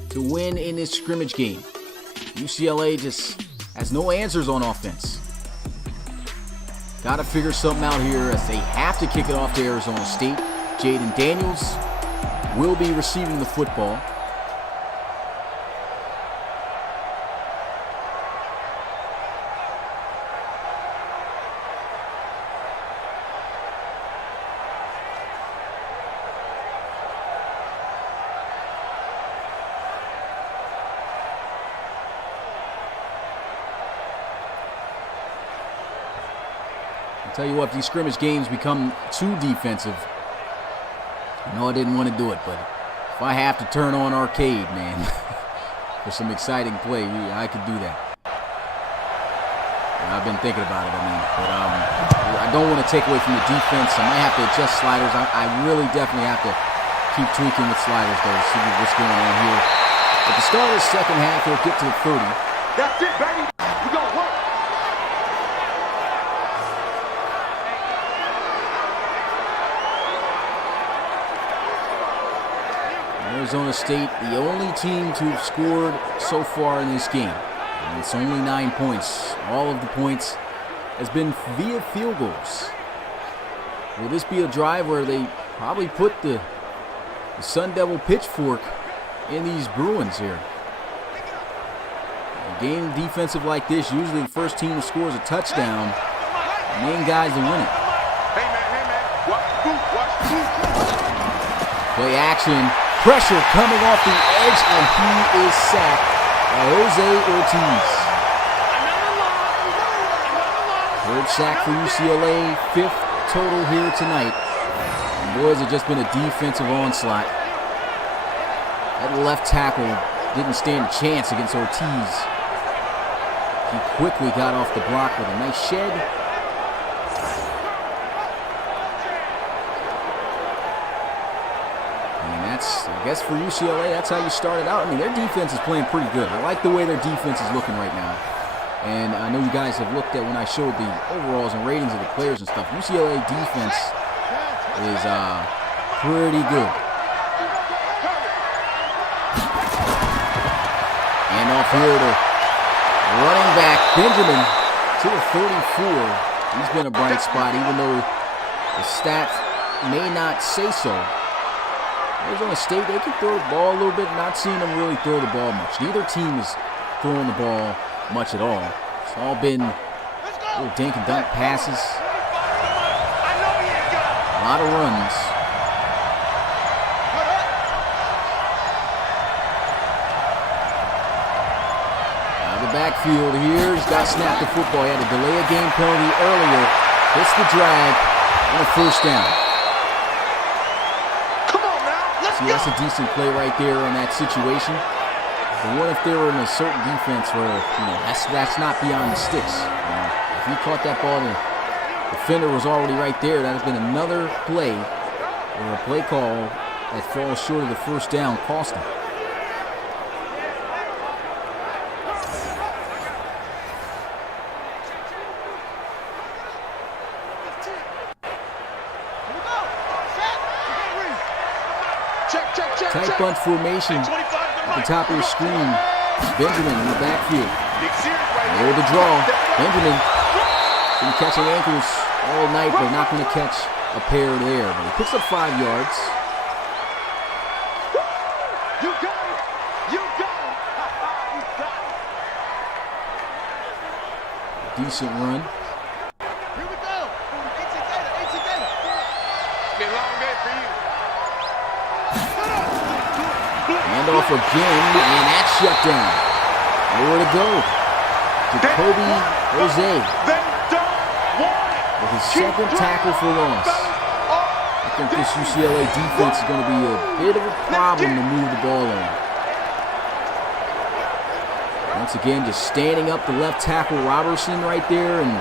to win in this scrimmage game. UCLA just has no answers on offense. Got to figure something out here as they have to kick it off to Arizona State. Jaden Daniels will be receiving the football. Tell you what, if these scrimmage games become too defensive, I know I didn't want to do it, but if I have to turn on arcade, man, for some exciting play, I could do that. I've been thinking about it, but I don't want to take away from the defense. I might have to adjust sliders. I really definitely have to keep tweaking with sliders, though, to see what's going on here. At the start of the second half, he'll get to the 30. That's it, baby. We gonna work. Arizona State, the only team to have scored so far in this game. And it's only 9 points. All of the points has been via field goals. Will this be a drive where they probably put the Sun Devil pitchfork in these Bruins here? A game defensive like this, usually the first team that scores a touchdown, the main guys to win it. Hey, man. Watch. Play action. Pressure coming off the edge, and he is sacked by Jose Ortiz. 3rd sack for UCLA, 5th total here tonight. And boys, it's just been a defensive onslaught. That left tackle didn't stand a chance against Ortiz. He quickly got off the block with a nice shed. I guess for UCLA, that's how you started out. I mean, their defense is playing pretty good. I like the way their defense is looking right now. And I know you guys have looked at when I showed the overalls and ratings of the players and stuff. UCLA defense is pretty good. And off here to running back Benjamin to the 34. He's been a bright spot, even though the stats may not say so. Arizona State, they can throw the ball a little bit. Not seeing them really throw the ball much. Neither team is throwing the ball much at all. It's all been little dink and dunk passes. A lot of runs. Out of the backfield here, he's got snapped the football. He had to delay a game penalty earlier. Hits the drag and a first down. See, that's a decent play right there in that situation. But what if they were in a certain defense where, that's not beyond the sticks? If he caught that ball, the defender was already right there. That has been another play or a play call that falls short of the first down, cost him. Tight bunch formation at the top of your screen. Benjamin in the backfield. There the draw. Benjamin been catching ankles all night, but not going to catch a pair there. But he picks up 5 yards. You got it. You got it. You got it. Decent run. Here we go. It's been a long day for you. Hand off again, and that's shut down. Nowhere to go. Jacoby Jose with his second tackle for loss. I think this UCLA defense is going to be a bit of a problem to move the ball on. Once again, just standing up the left tackle Robertson right there and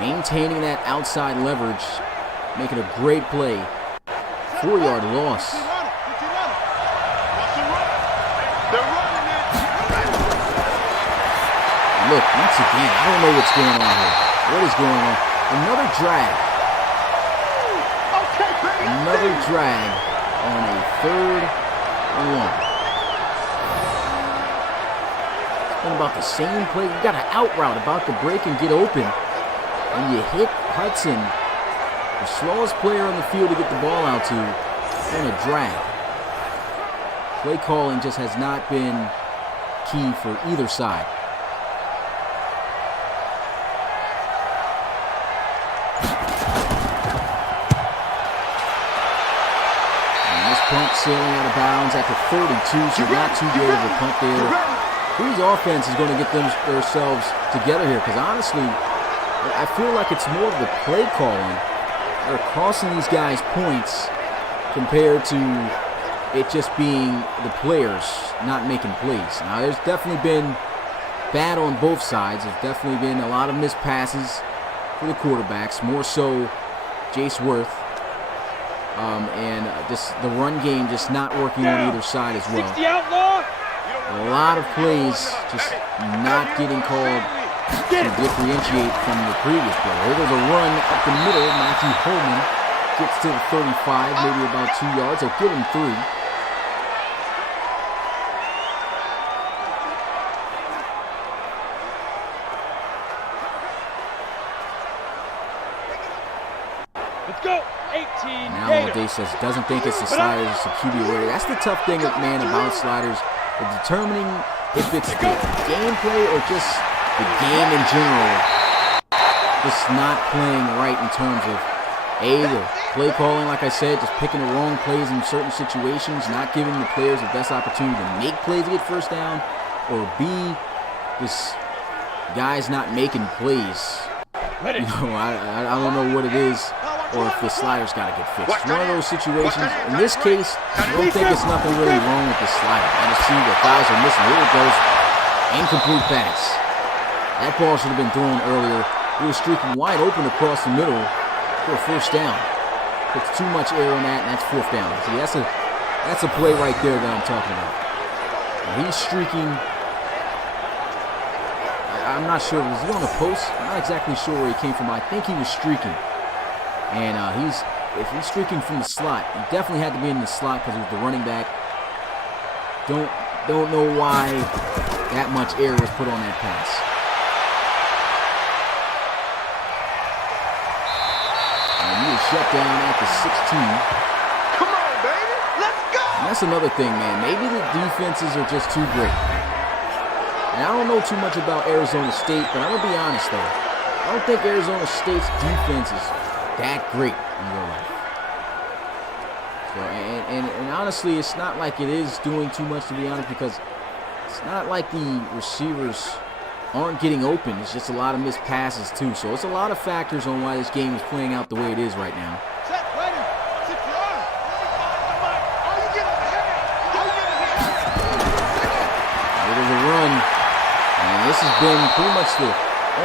maintaining that outside leverage, making a great play. 4-yard loss. Look, once again, I don't know what's going on here. What is going on? Another drag. Another drag on a 3rd and 1. It's been about the same play. You got an out route about to break and get open, and you hit Hudson, the slowest player on the field to get the ball out to, on a drag. Play calling just has not been key for either side. Punt sailing out of bounds at the 32, so not too great of a punt there. Whose offense is going to get themselves together here? Because honestly, I feel like it's more of the play calling that are costing these guys points compared to it just being the players not making plays. Now, there's definitely been bad on both sides. There's definitely been a lot of missed passes for the quarterbacks, more so Jace Worth. And just the run game just not working on either side as well. A lot of plays just not getting called to differentiate from the previous play. Here there's a run up the middle. Matthew Holman gets to the 35, maybe about 2 yards. They'll give him 3. Let's go. 18. Now Day says doesn't think it's the sliders, it's the QB away. That's the tough thing, man, about sliders. Determining if it's the gameplay or just the game in general. Just not playing right in terms of the play calling, like I said, just picking the wrong plays in certain situations, not giving the players the best opportunity to make plays to get first down, or B, just guys not making plays. I don't know what it is, or if the slider's got to get fixed. One of those situations. In this case, I don't think there's nothing really wrong with the slider. I just see the guys are missing. Here it goes. Incomplete pass. That ball should have been thrown earlier. He was streaking wide open across the middle for a first down. Puts too much air on that, and that's 4th down. See, that's a play right there that I'm talking about. Now, he's streaking. I'm not sure. Was he on the post? I'm not exactly sure where he came from. I think he was streaking. And if he's streaking from the slot, he definitely had to be in the slot because he was the running back. Don't know why that much air was put on that pass. And he is shut down at the 16. Come on, baby. Let's go. And that's another thing, man. Maybe the defenses are just too great. And I don't know too much about Arizona State, but I'm going to be honest, though. I don't think Arizona State's defense is that great in real life. So, and honestly, it's not like it is doing too much, to be honest, because it's not like the receivers aren't getting open. It's just a lot of missed passes, too. So it's a lot of factors on why this game is playing out the way it is right now. Set, ready. Secure. There's a run. And this has been pretty much the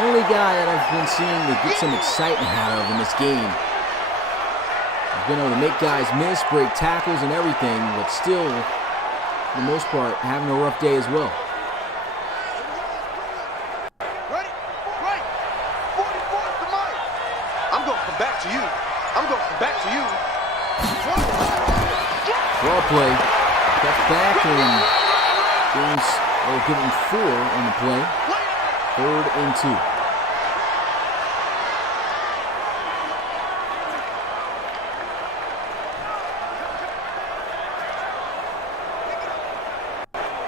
only guy that I've been seeing to get some excitement out of in this game. He's been able to make guys miss, break tackles and everything, but still, for the most part, having a rough day as well. Ready? Right. 44 to Mike. I'm going to come back to you. I'm going to come back to you. Draw play. Cut back and getting 4 on the play. 3rd and 2.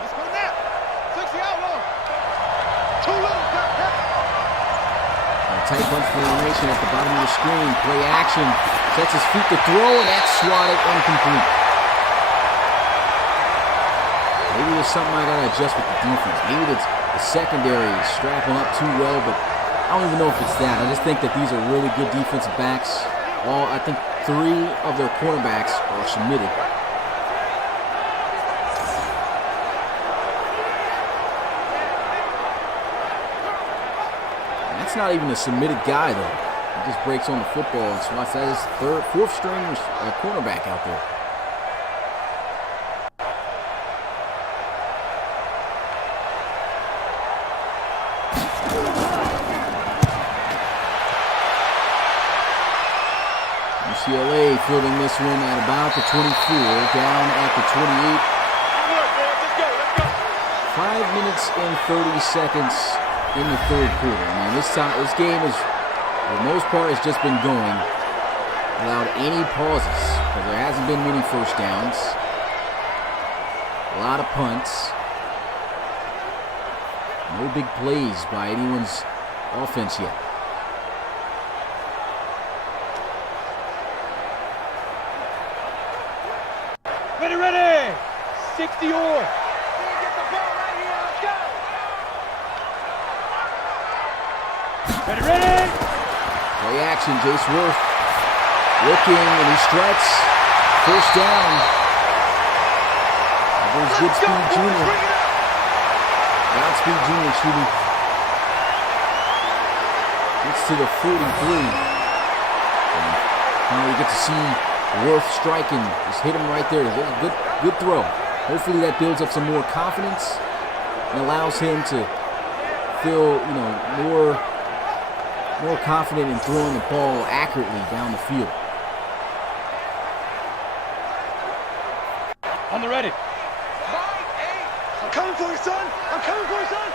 Let's go now. 60 out low. Too low. Tight bunch formation at the bottom of the screen. Play action. Sets his feet to throw, and that's swatted incomplete. Maybe there's something I gotta adjust with the defense. Maybe the secondary is strapping up too well, but I don't even know if it's that. I just think that these are really good defensive backs. I think 3 of their cornerbacks are submitted. And that's not even a submitted guy, though. He just breaks on the football and swats. That is 4th string cornerback out there. UCLA fielding this one at about the 24, down at the 28. 5 minutes and 30 seconds in the 3rd quarter. I mean, this game is, for the most part, has just been going without any pauses, because there hasn't been many first downs. A lot of punts. No big plays by anyone's offense yet. Ready. 60 or. Get the ball right here. Let's go. Ready. Play action, Jace Worth looking, and he struts. 1st down. There's Goodspeed Jr. Godspeed Jr., excuse me. Gets to the 43. And finally get to see Worth striking. Just hit him right there. Good throw. Hopefully that builds up some more confidence and allows him to feel, more confident in throwing the ball accurately down the field. On the ready. I'm coming for you, son. I'm coming for you, son.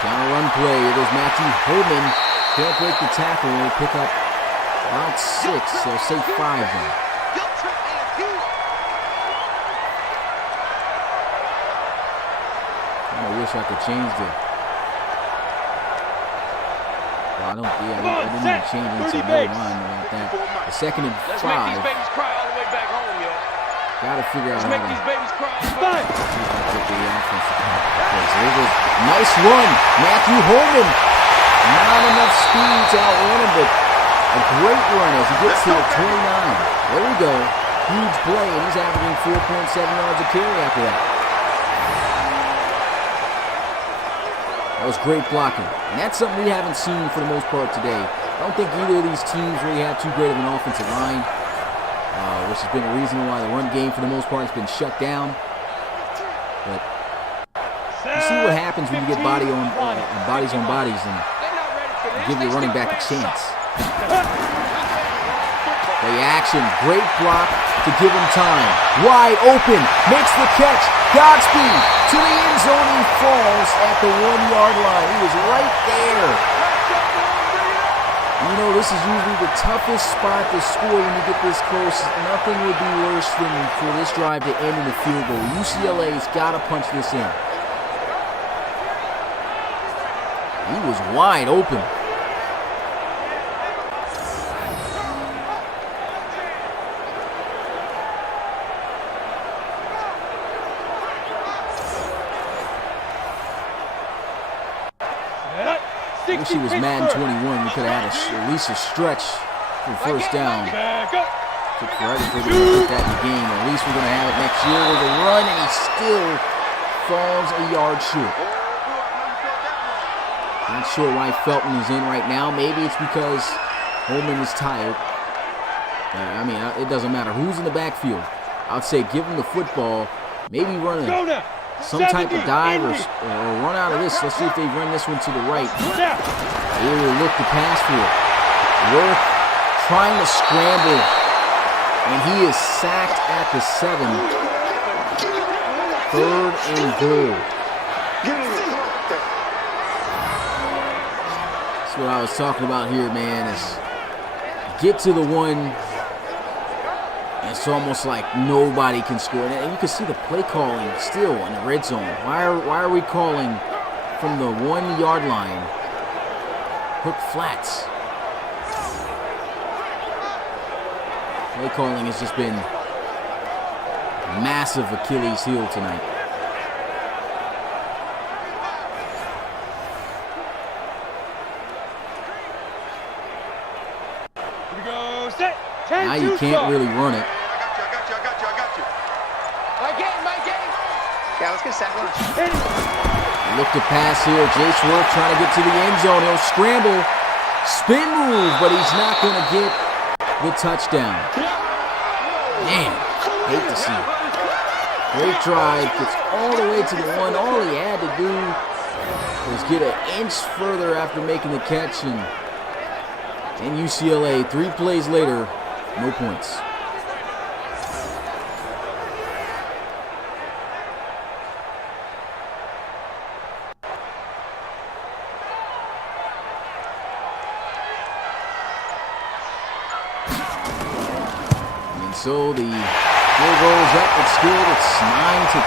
Down a run play. Here goes Matthew Holman. Can't break the tackle. They pick up about 6. They'll say 5 then. I wish I could change the. Well, I didn't even change it, so never mind about that. The 2nd and 5. Let's make these babies cry all the way back home, yo. Gotta figure out Let's how make to these babies cry. get the offense to come. So here goes. Nice run. Matthew Holman. Not enough speed to outrun him, but a great run as he gets to the 29. There we go. Huge play, and he's averaging 4.7 yards a carry after that. That was great blocking. And that's something we haven't seen for the most part today I don't think either of these teams really have too great of an offensive line, which has been a reason why the run game for the most part has been shut down. But you see what happens when you get bodies on bodies and give your running back a chance. Play action, great block to give him time. Wide open, makes the catch. Godspeed to the end zone. He falls at the 1-yard line. He was right there. You know, this is usually the toughest spot to score when you get this close. Nothing would be worse than for this drive to end in a field goal. UCLA's got to punch this in. He was wide open. I wish he was Madden 21. We could have had at least a stretch for first down. Took forever for him to put that in the game. At least we're going to have it next year with a run, and he still falls a yard short. Not sure why Felton is in right now. Maybe it's because Holman is tired. I mean, it doesn't matter who's in the backfield. I would say give him the football. Maybe run some type of dive or run out of this. Let's see if they run this one to the right. They will look to pass for it. Worth trying to scramble, and he is sacked at the 7. 3rd and goal. That's what I was talking about here, man, is get to the 1. It's almost like nobody can score. And you can see the play calling still in the red zone. Why are we calling from the 1-yard line hook flats? Play calling has just been massive Achilles heel tonight. Here we go. Set. Now you can't really run it. Yeah, let's get sack lunch. Look to pass here. Jace Worth trying to get to the end zone. He'll scramble. Spin move, but he's not going to get the touchdown. Man, hate to see it. Great drive. Gets all the way to the 1. All he had to do was get an inch further after making the catch. And UCLA, 3 plays later, no points. So the field goal is up. It's good. It's 9-3.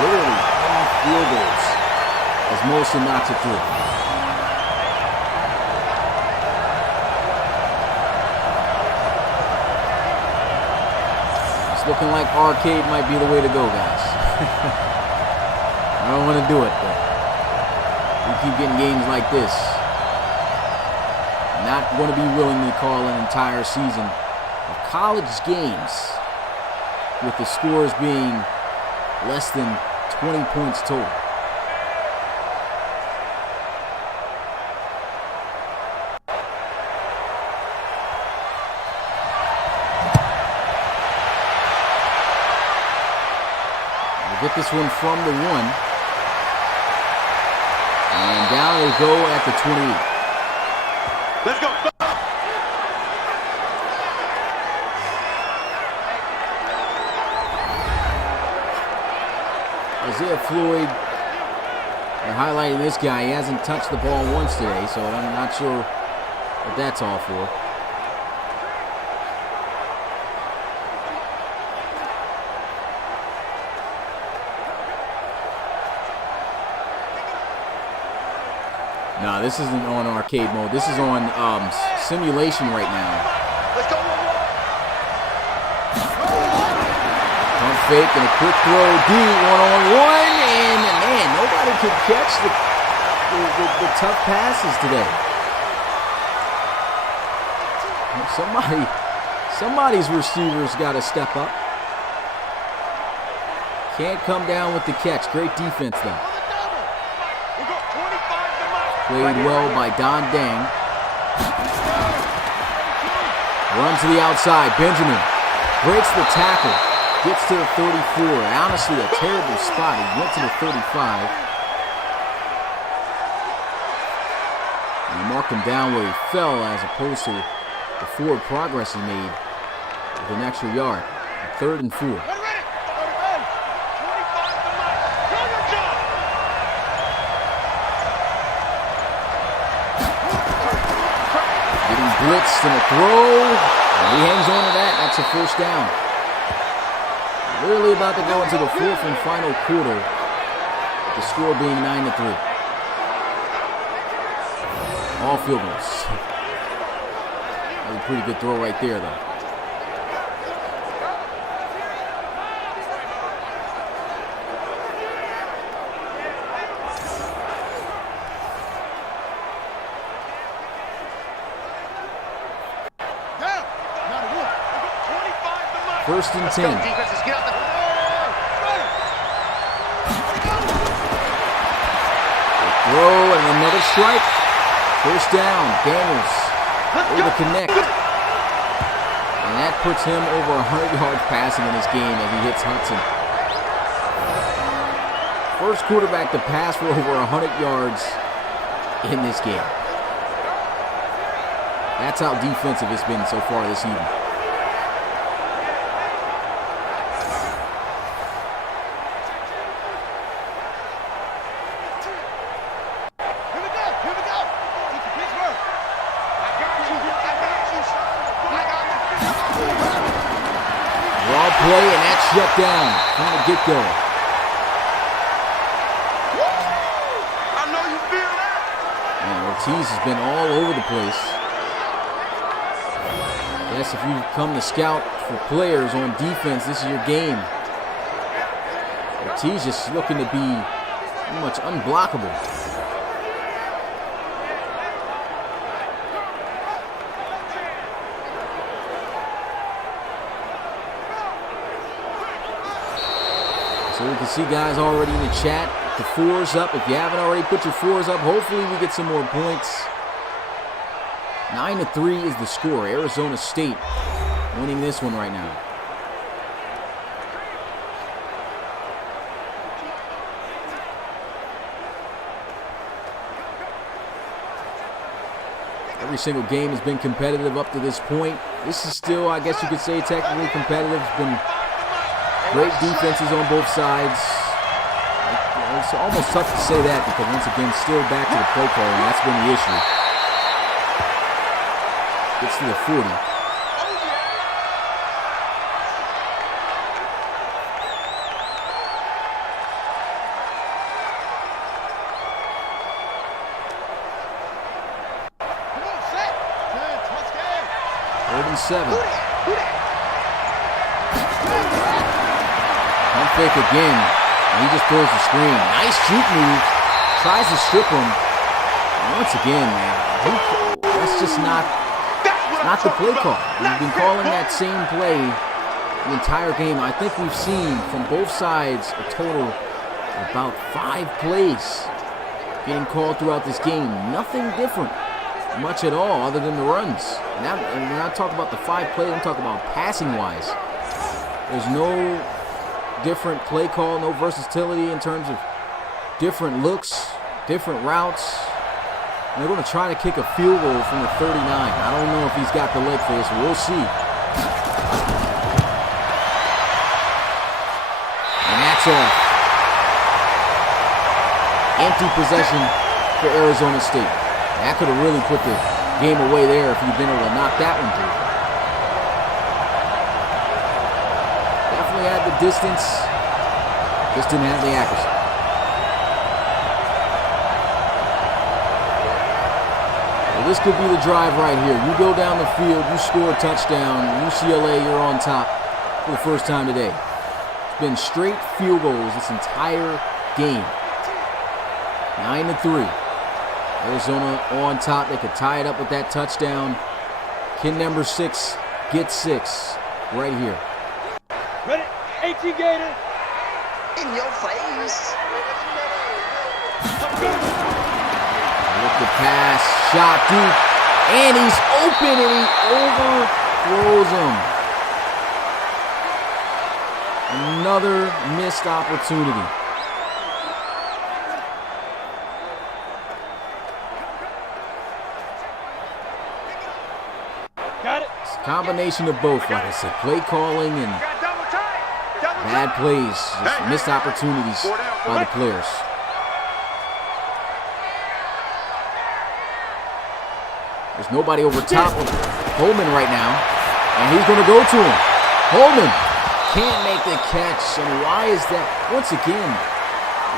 Literally 5 field goals as Molson knocks it through. It's looking like arcade might be the way to go, guys. I don't want to do it, but we keep getting games like this. Not going to be willing to call an entire season of college games with the scores being less than 20 points total. We'll get this one from the 1. And down they go at the 28. Let's go. Isaiah Floyd, they're highlighting this guy. He hasn't touched the ball once today, so I'm not sure what that's all for. No, this isn't on arcade mode. This is on simulation right now. Let's go. Pump fake and a quick throw deep, 1-on-1, and man, nobody could catch the tough passes today. Somebody's receivers got to step up. Can't come down with the catch. Great defense though. Played well by Don Dang. Run to the outside. Benjamin breaks the tackle. Gets to the 34. Honestly, a terrible spot. He went to the 35. And he marked him down where he fell as opposed to the forward progress he made with an extra yard. 3rd and 4. Blitzed and a throw. And he hangs on to that. That's a first down. Really about to go into the 4th and final quarter, with the score being 9-3. All field goals. That was a pretty good throw right there, though. First and 10. Throw and another strike. First down. Daniels able to connect. And that puts him over 100 yards passing in this game as he hits Hudson. First quarterback to pass for over 100 yards in this game. That's how defensive it's been so far this evening. Play, and that's shut down from the get-go. I know you feel that. And Ortiz has been all over the place. Yes, if you come to scout for players on defense, this is your game. Ortiz just looking to be pretty much unblockable. So we can see guys already in the chat. The 4's up. If you haven't already put your 4's up, hopefully we get some more points. 9-3 is the score. Arizona State winning this one right now. Every single game has been competitive up to this point. This is still, I guess you could say, technically competitive. It's been great defenses on both sides. It's almost tough to say that because, once again, still back to the play calling. That's been the issue. Gets to the 40. Third and 7. Pump fake again. And he just throws the screen. Nice juke move. Tries to strip him. And once again, man, that's just not the play call. We've been calling that same play the entire game. I think we've seen from both sides a total of about 5 plays getting called throughout this game. Nothing different much at all other than the runs. And when I talk about the 5 plays, I'm talking about passing-wise. There's no different play call, no versatility in terms of different looks, different routes. And they're going to try to kick a field goal from the 39. I don't know if he's got the leg for this. We'll see. And that's off. Empty possession for Arizona State. That could have really put the game away there if you'd been able to knock that one through. Definitely had the distance, just didn't have the accuracy. Well, this could be the drive right here. You go down the field, you score a touchdown, UCLA, you're on top for the first time today. It's been straight field goals this entire game. 9-3. Arizona on top. They could tie it up with that touchdown. Kid number 6 gets 6 right here. Ready? 18 Gator. In your face. Look the pass. Shot deep. And he's open and he Throws him. Another missed opportunity. Got it. It's a combination of both, like I said, play calling and Got double tight. Double bad plays, just missed opportunities by the players. There's nobody over top of Holman right now, and he's going to go to him. Holman can't make the catch, and why is that? Once again,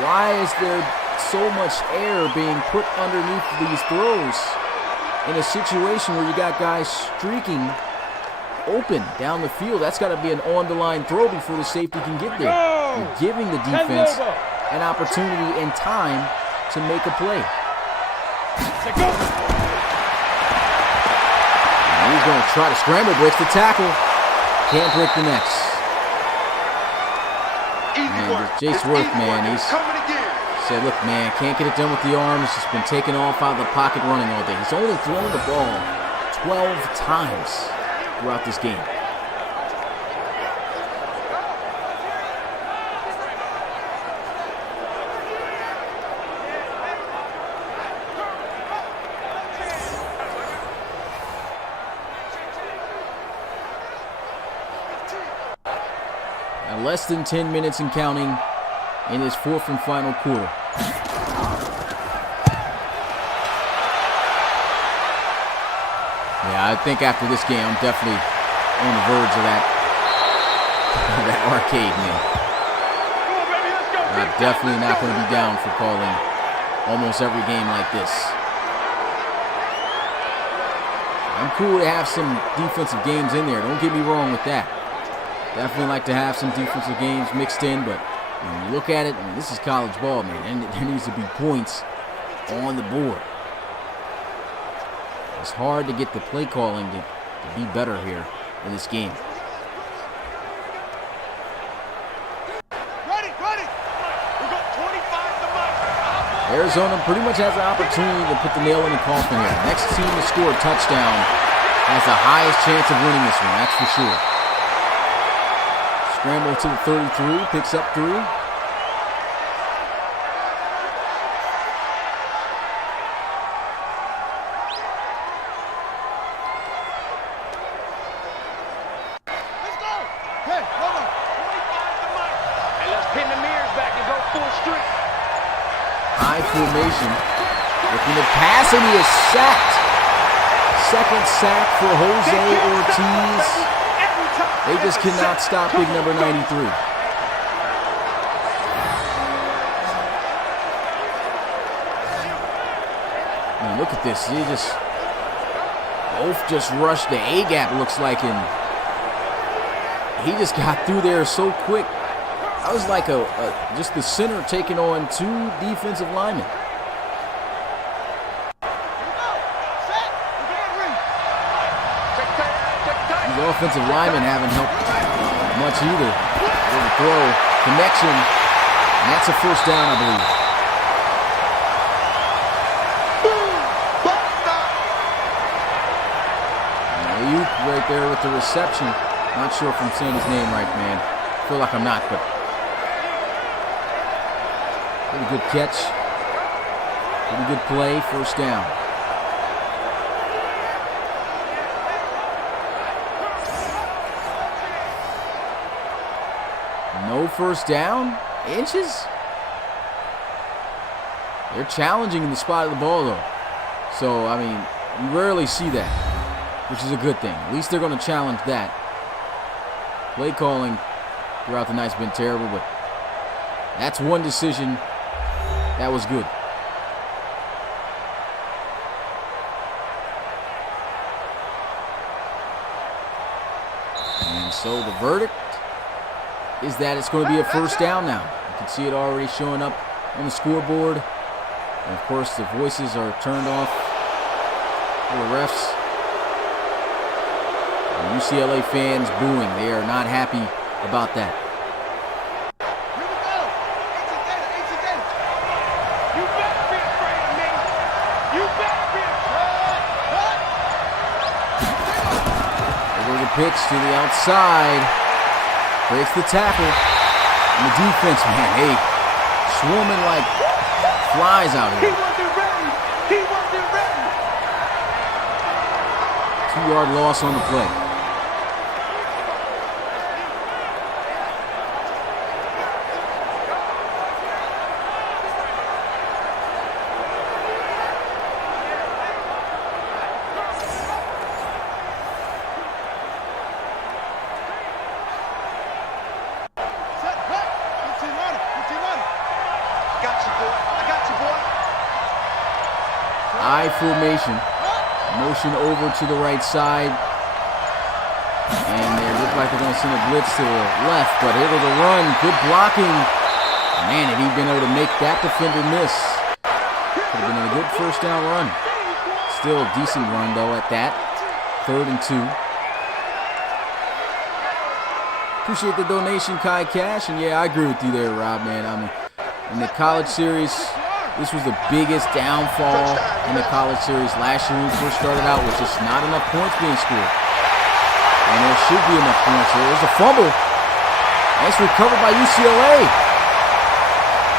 why is there so much air being put underneath these throws in a situation where you got guys streaking open down the field? That's got to be an on-the-line throw before the safety can get there. You're giving the defense an opportunity and time to make a play. And he's going to try to scramble, breaks the tackle. Can't break the necks. And Jace Worth, man, he's said, look, man, can't get it done with the arms. Just been taken off out of the pocket running all day. He's only thrown the ball 12 times throughout this game. And less than 10 minutes and counting in his fourth and final quarter. Yeah, I think after this game, I'm definitely on the verge of that arcade, man. I'm definitely not going to be down for calling almost every game like this. I'm cool to have some defensive games in there. Don't get me wrong with that. Definitely like to have some defensive games mixed in, but when you look at it, I mean, this is college ball, man, and there needs to be points on the board. It's hard to get the play calling to be better here in this game. Ready. We got 25 to mark. Arizona pretty much has an opportunity to put the nail in the coffin here. The next team to score a touchdown has the highest chance of winning this one, that's for sure. Scramble to the 33, picks up 3. High formation. Looking to pass, and he is sacked. Second sack for Jose Ortiz. They just cannot stop big number 93. Man, look at this. Both just rushed the A-gap, looks like, and he just got through there so quick. That was like just the center taking on 2 defensive linemen. These offensive linemen haven't helped much either. With the throw, connection, and that's a first down, I believe. Ayuk right there with the reception. Not sure if I'm saying his name right, man. I feel like I'm not, but pretty good catch. Pretty good play. First down. No first down. Inches? They're challenging in the spot of the ball, though. So, I mean, you rarely see that, which is a good thing. At least they're going to challenge that. Play calling throughout the night's been terrible, but that's one decision that was good. And so the verdict is that it's going to be a first down now. You can see it already showing up on the scoreboard. And of course, the voices are turned off for the refs. And UCLA fans booing. They are not happy about that. pitch to the outside. Breaks the tackle. And the defense, man, hey, swarming like flies out here. He wasn't ready. He wasn't ready. 2-yard loss on the play. I formation. Motion over to the right side. And they look like they're going to send a blitz to the left, but here to the run. Good blocking. Man, if he'd been able to make that defender miss, could have been a good first down run. Still a decent run, though, at that. 3rd and 2. Appreciate the donation, Kai Cash. And yeah, I agree with you there, Rob, man. I mean, in the college series, this was the biggest downfall in the college series. Last year when we first started out was just not enough points being scored. And there should be enough points. There was a fumble. Nice recovered by UCLA.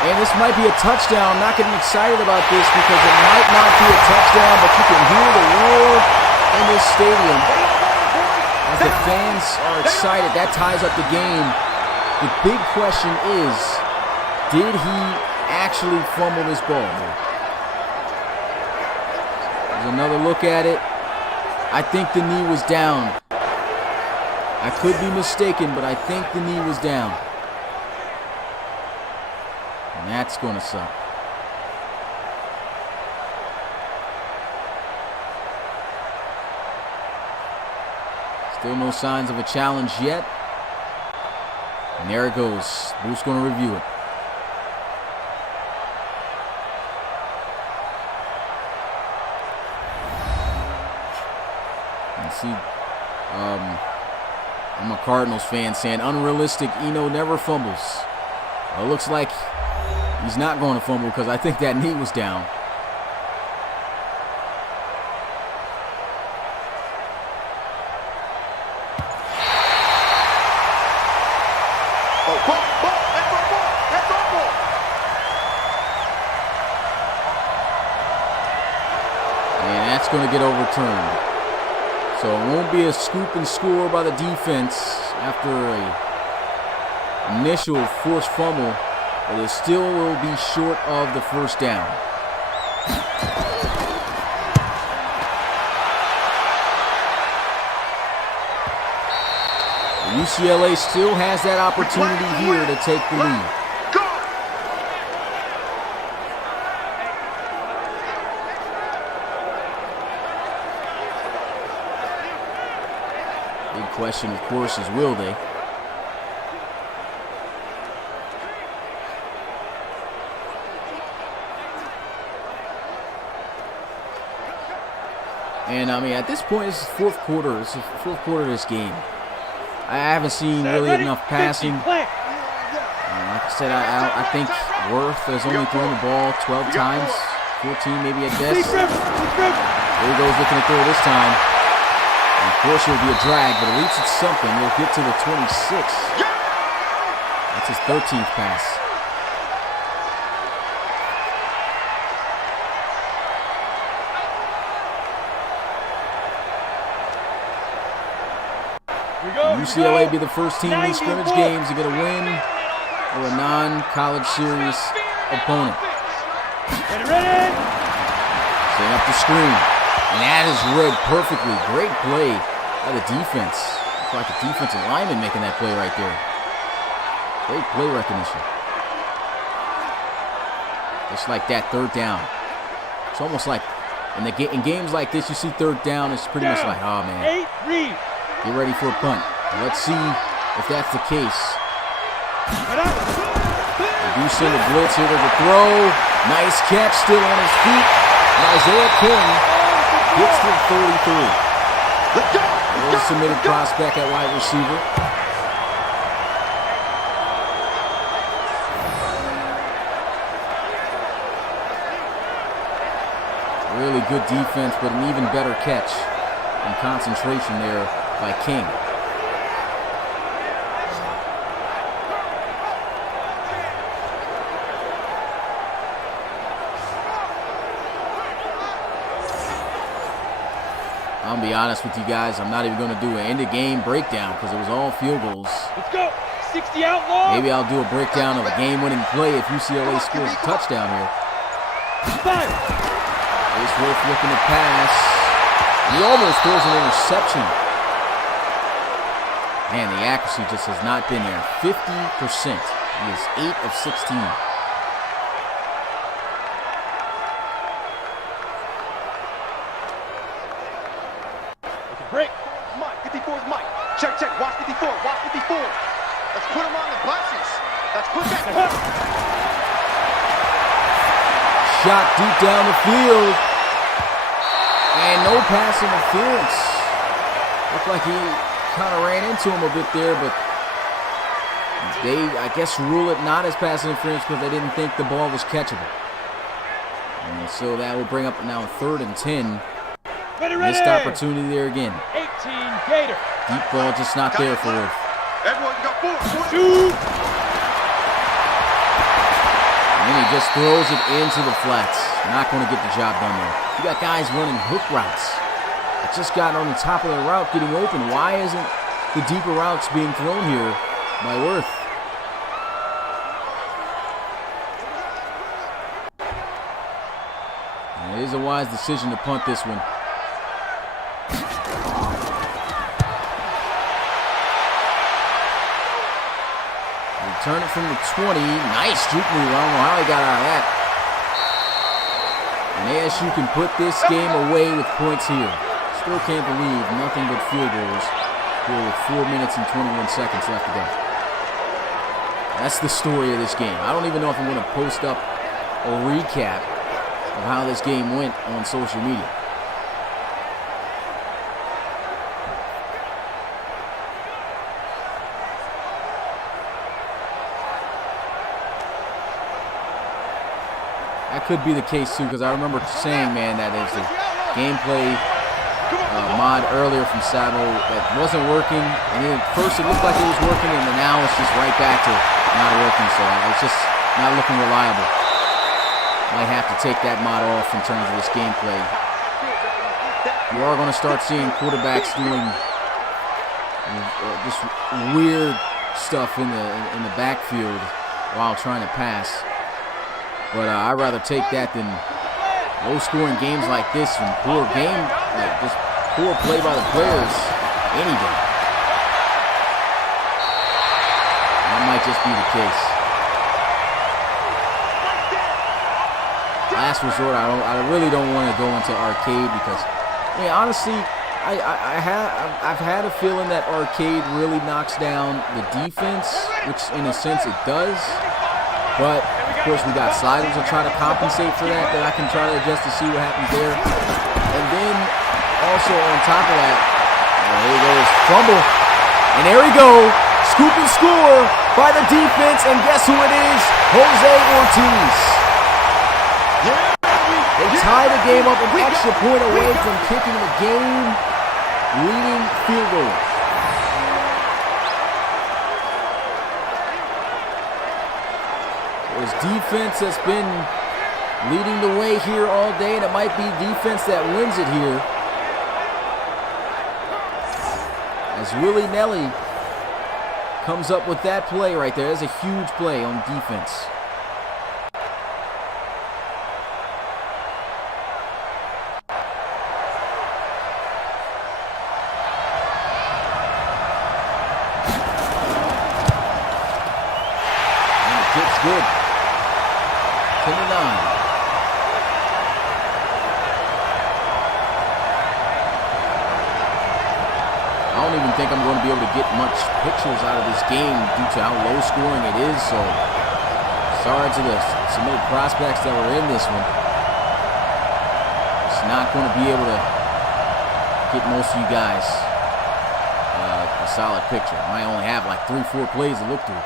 And this might be a touchdown. I'm not getting excited about this because it might not be a touchdown, but you can hear the roar in this stadium. As the fans are excited, that ties up the game. The big question is, did he actually fumble this ball? There's another look at it. I think the knee was down. I could be mistaken, but I think the knee was down. And that's going to suck. Still no signs of a challenge yet. And there it goes. Bruce going to review it. See, I'm a Cardinals fan saying unrealistic. Eno never fumbles. It looks like he's not going to fumble because I think that knee was down. And that's going to get overturned. So it won't be a scoop and score by the defense after a initial forced fumble, but it still will be short of the first down. UCLA still has that opportunity here to take the lead. Big question, of course, is will they? And I mean, at this point, it's the fourth quarter. It's the fourth quarter of this game. I haven't seen really enough passing. Like I said, I think Worth has only thrown the ball 12 times, 14 maybe at best. There he goes looking to throw this time. And of course, it'll be a drag, but at least it's something. He'll get to the 26. That's his 13th pass. UCLA be the first team in these scrimmage games to get a win or a non-college series opponent. Setting up the screen. And that is read perfectly. Great play by the defense. Looks like a defensive lineman making that play right there. Great play recognition. Just like that, third down. It's almost like in games like this, you see third down, it's pretty much like, oh man, get ready for a punt. Let's see if that's the case. They do send a blitz here to the throw. Nice catch, still on his feet. And Isaiah King gets to the 33. There's a submitted prospect at wide receiver. Really good defense, but an even better catch and concentration there by King. I'll be honest with you guys, I'm not even going to do an end-of-game breakdown because it was all field goals. Let's go. 60 outlaw. Maybe I'll do a breakdown of a game-winning play if UCLA scores a touchdown here. It's Worth looking to pass. He almost throws an interception. Man, the accuracy just has not been there. 50%. He is 8 of 16. Break. Mike, 54 is Mike. Check, check. Watch 54. Watch 54. Let's put him on the buses. Let's put that. Shot deep down the field. And no pass interference. Looked like he kind of ran into him a bit there, but they, I guess, rule it not as pass interference because they didn't think the ball was catchable. And so that will bring up now 3rd and 10. Missed opportunity there again. 18 Gator. Deep ball just not there for Worth. Everyone got 4. Shoot. And then he just throws it into the flats. Not going to get the job done there. You got guys running hook routes. It just got on the top of the route getting open. Why isn't the deeper routes being thrown here by Worth? And it is a wise decision to punt this one. Turn it from the 20. Nice juke move. I don't know how he got out of that. And ASU can put this game away with points here. Still can't believe nothing but field goals here with 4 minutes and 21 seconds left to go. That's the story of this game. I don't even know if I'm going to post up a recap of how this game went on social media. That could be the case too, because I remember saying, man, that it's a gameplay mod earlier from Sabo that wasn't working, and then at first it looked like it was working, and then now it's just right back to not working, so it's just not looking reliable. Might have to take that mod off in terms of this gameplay. You are going to start seeing quarterbacks doing just weird stuff in the backfield while trying to pass. But I'd rather take that than low-scoring games like this and poor game, like just poor play by the players any day. That might just be the case. Last resort, I really don't want to go into arcade because, I mean, honestly, I've had a feeling that arcade really knocks down the defense, which in a sense it does. But, of course, we got sliders to try to compensate for that I can try to adjust to see what happens there. And then, also on top of that, there he goes, fumble. And there we go, scoop and score by the defense, and guess who it is? Jose Ortiz. They tie the game up an extra point away from kicking the game-leading field goal. His defense has been leading the way here all day, and it might be defense that wins it here. As Willie Nelly comes up with that play right there. That's a huge play on defense. And the kick's good. 10-9. I don't even think I'm going to be able to get much pictures out of this game due to how low scoring it is. So sorry to some of the prospects that were in this one. Just not going to be able to get most of you guys a solid picture. I might only have like 3-4 plays to look through.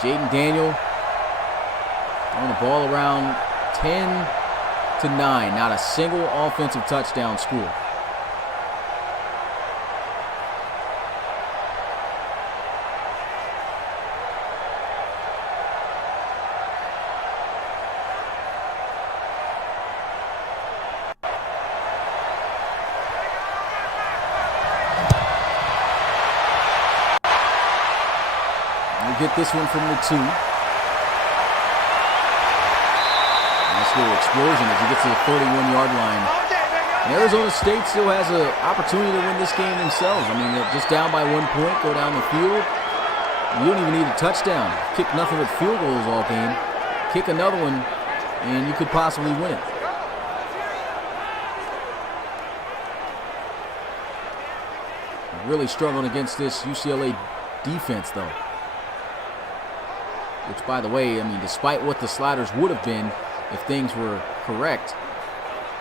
Jaden Daniel throwing the ball around 10-9. Not a single offensive touchdown scored. He'll get this one from the 2. Nice little explosion as he gets to the 31-yard line. And Arizona State still has an opportunity to win this game themselves. I mean, they're just down by 1 point, go down the field. You don't even need a touchdown. Kick nothing but field goals all game. Kick another one, and you could possibly win it. Really struggling against this UCLA defense, though. Which, by the way, I mean, despite what the sliders would have been if things were correct,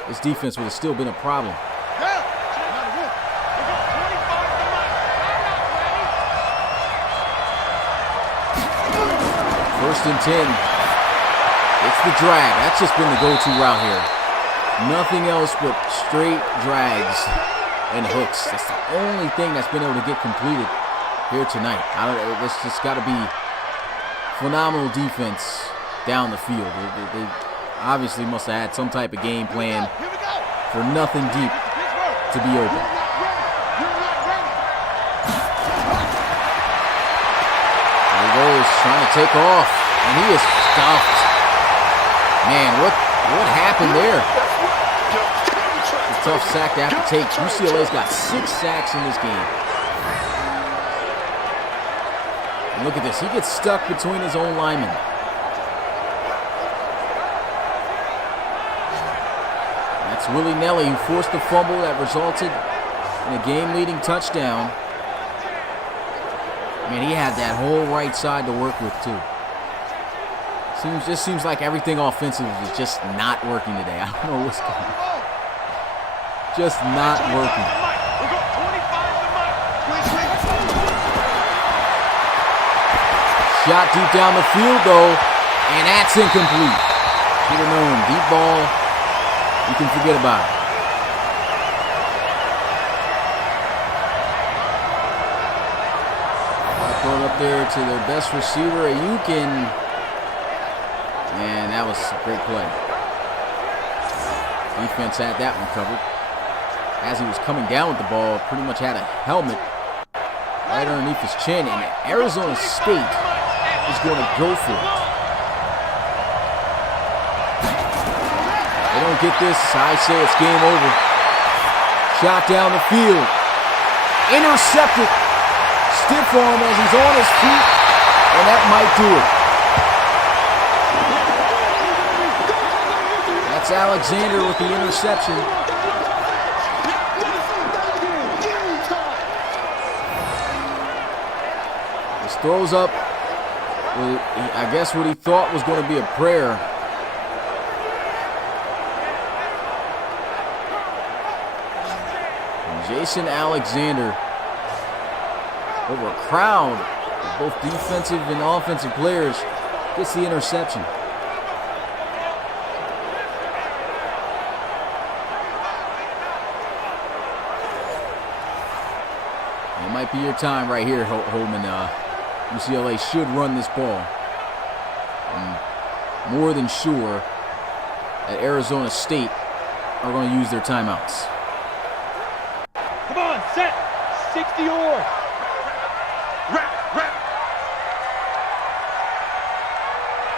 this defense would have still been a problem. First and 10. It's the drag. That's just been the go-to route here. Nothing else but straight drags and hooks. That's the only thing that's been able to get completed here tonight. It's just got to be phenomenal defense down the field. They obviously must have had some type of game plan for nothing deep to be open. There he goes, trying to take off, and he is stuffed. Man, what happened there? It's a tough sack to have to take. UCLA's got 6 sacks in this game. And look at this. He gets stuck between his own linemen. That's Willie Nelly, who forced the fumble that resulted in a game-leading touchdown. Man, he had that whole right side to work with, too. Just seems like everything offensive is just not working today. I don't know what's going on. Just not working. Shot deep down the field, though, and that's incomplete. Should have known. Deep ball, you can forget about it. Throw it up there to their best receiver, Ayukin. And that was a great play. Defense had that one covered. As he was coming down with the ball, pretty much had a helmet right underneath his chin. And Arizona State is going to go for it. They don't get this, I say it's game over. Shot down the field. Intercepted. Stiff arm as he's on his feet. And that might do it. That's Alexander with the interception. This throws up, I guess, what he thought was going to be a prayer. And Jason Alexander, over a crowd of both defensive and offensive players, gets the interception. Might be your time right here, Holman. UCLA should run this ball. I'm more than sure that Arizona State are going to use their timeouts. Come on, set. 60 or. Rap.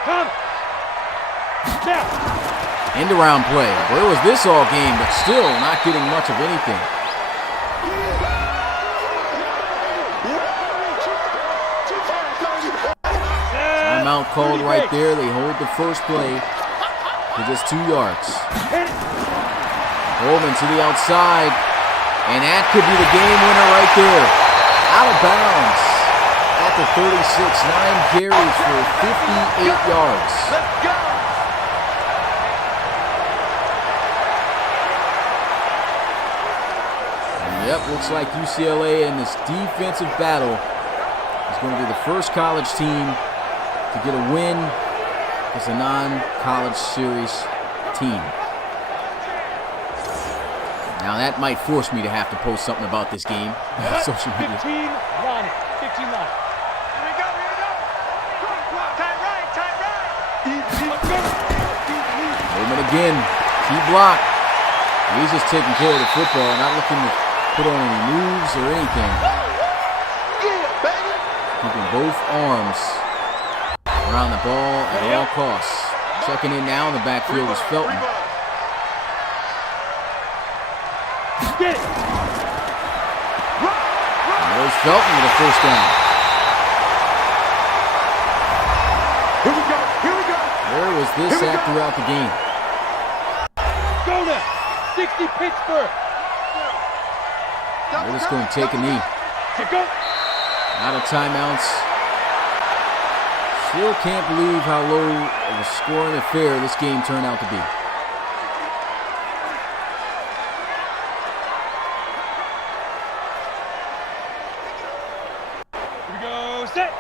Come. Now. End around play. Where was this all game? But still not getting much of anything. Timeout called right there. They hold the first play to just 2 yards. Holman to the outside, and that could be the game winner right there. Out of bounds at the 36. 9 carries for 58 yards. Let's go. Yep, looks like UCLA in this defensive battle is going to be the first college team to get a win as a non-college series team. Now that might force me to have to post something about this game on social media. 15 line. Here we go. Time right. Holman again, key block. He's just taking care of the football, not looking to put on any moves or anything. Yeah, baby. keeping both arms around the ball at all costs. Checking in now in the backfield is Felton. There's Felton with a first down. Here we go. Here we go. Where was this at throughout the game? Go now. 60 Pittsburgh. They're just going to take a knee. Out of timeouts. Still can't believe how low of a scoring affair this game turned out to be. Here we go. Set.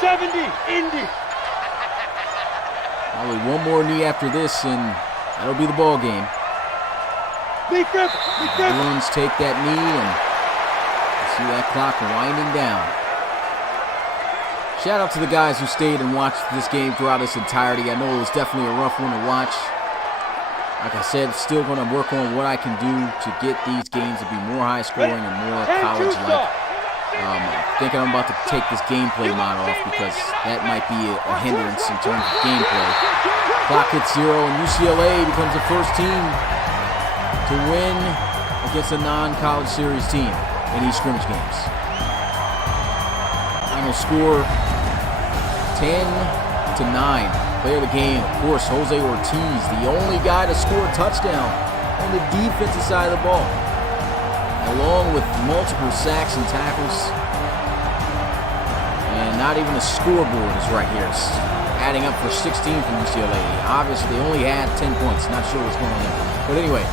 70. Indy. Probably one more knee after this, and that'll be the ball game. Bruins take that knee, and see that clock winding down. Shout out to the guys who stayed and watched this game throughout its entirety. I know it was definitely a rough one to watch. Like I said, still going to work on what I can do to get these games to be more high-scoring and more college-like. Thinking I'm about to take this gameplay mod off because that might be a hindrance in terms of gameplay. Clock hits 0, and UCLA becomes the first team to win against a non-college series team in these scrimmage games. Final score 10-9. Player of the game, of course, Jose Ortiz, the only guy to score a touchdown on the defensive side of the ball, along with multiple sacks and tackles. And not even the scoreboard is right here. It's adding up for 16 from UCLA. Obviously, they only had 10 points. Not sure what's going on there. But anyway,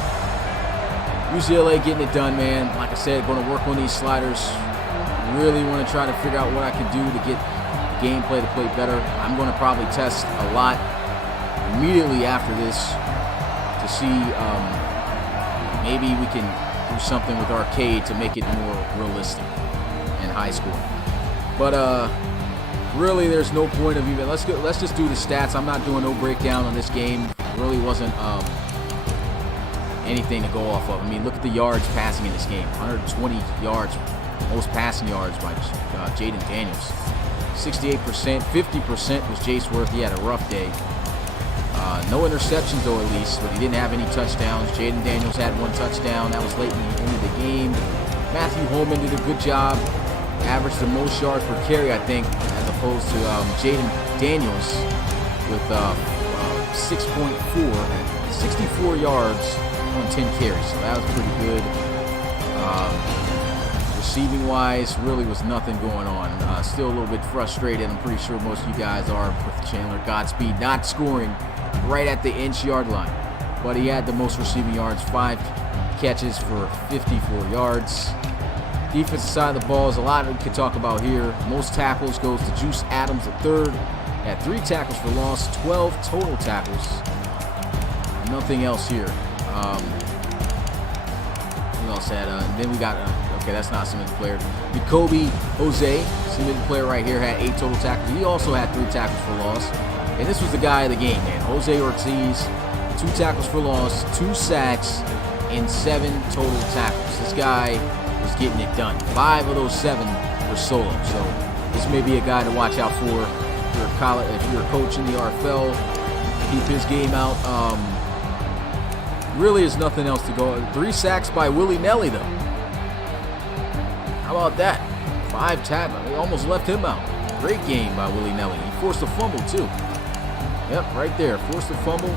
UCLA getting it done, man. Like I said, going to work on these sliders. Really want to try to figure out what I can do to get the gameplay to play better. I'm going to probably test a lot immediately after this to see maybe we can do something with arcade to make it more realistic and high scoring. But really, there's no point of even. Let's just do the stats. I'm not doing no breakdown on this game. Really wasn't anything to go off of. I mean, look at the yards passing in this game. 120 yards, most passing yards by Jaden Daniels. 68%, 50% was Jace Worth. He had a rough day. No interceptions, though, at least, but he didn't have any touchdowns. Jaden Daniels had one touchdown. That was late in the end of the game. Matthew Holman did a good job. Averaged the most yards per carry, I think, as opposed to Jaden Daniels with 6.4, 64 yards on 10 carries. So that was pretty good. Receiving-wise, really was nothing going on. Still a little bit frustrated. I'm pretty sure most of you guys are with Chandler Godspeed not scoring right at the inch-yard line. But he had the most receiving yards, 5 catches for 54 yards. Defensive side of the ball is a lot we could talk about here. Most tackles goes to Juice Adams III. Had 3 tackles for loss, 12 total tackles. Nothing else here. Who else had? Then we got, okay, that's not a submitted player. Jacoby Jose, submitted player right here, had 8 total tackles. He also had 3 tackles for loss. And this was the guy of the game, man. Jose Ortiz, 2 tackles for loss, 2 sacks, and 7 total tackles. This guy was getting it done. 5 of those 7 were solo. So this may be a guy to watch out for if you're a coach in the RFL. Keep his game out. Really is nothing else to go. 3 sacks by Willie Nelly, though. How about that? 5 tackles. They almost left him out. Great game by Willie Nelly. He forced a fumble, too. Yep, right there. Forced a fumble,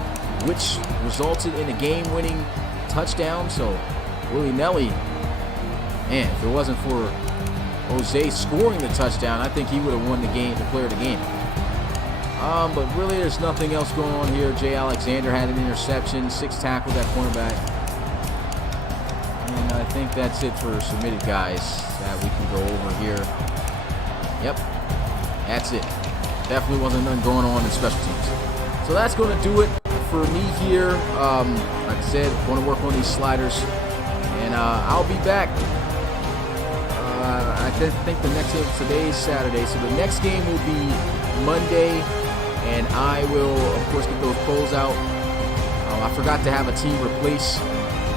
which resulted in a game-winning touchdown. So Willie Nelly, man, if it wasn't for Jose scoring the touchdown, I think he would have won the game, the player of the game. But really, there's nothing else going on here. Jay Alexander had an interception, 6 tackles at cornerback. And I think that's it for submitted guys that we can go over here. Yep, that's it. Definitely wasn't nothing going on in special teams. So that's going to do it for me here. Like I said, going to work on these sliders. And I'll be back. I think the next game, today is Saturday, so the next game will be Monday. And I will, of course, get those polls out. I forgot to have a team replace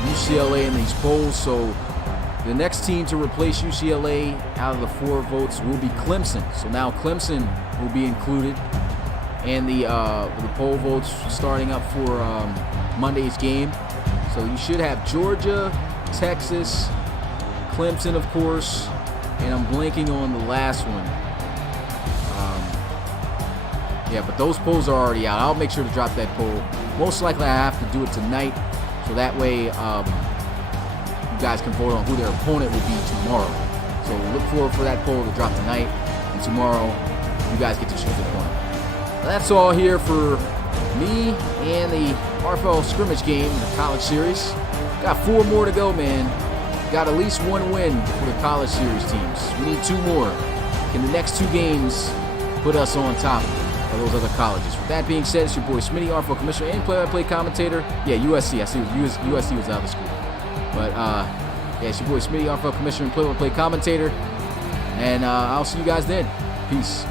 UCLA in these polls, so The next team to replace UCLA out of the 4 votes will be Clemson. So now Clemson will be included. And the poll votes starting up for Monday's game. So you should have Georgia, Texas, Clemson, of course, and I'm blanking on the last one. Yeah, but those polls are already out. I'll make sure to drop that poll. Most likely I have to do it tonight, so that way you guys can vote on who their opponent will be tomorrow. So look forward for that poll to drop tonight, and tomorrow you guys get to choose the opponent. That's all here for me and the RFL Scrimmage game in the college series. Got 4 more to go, man. Got at least 1 win for the college series teams. We need 2 more. Can the next 2 games put us on top of those other colleges? With that being said, it's your boy Smitty, RFL Commissioner and play-by-play commentator. Yeah, USC. I see USC was out of school. But, yeah, it's your boy Smitty, RFL Commissioner and play-by-play commentator. And I'll see you guys then. Peace.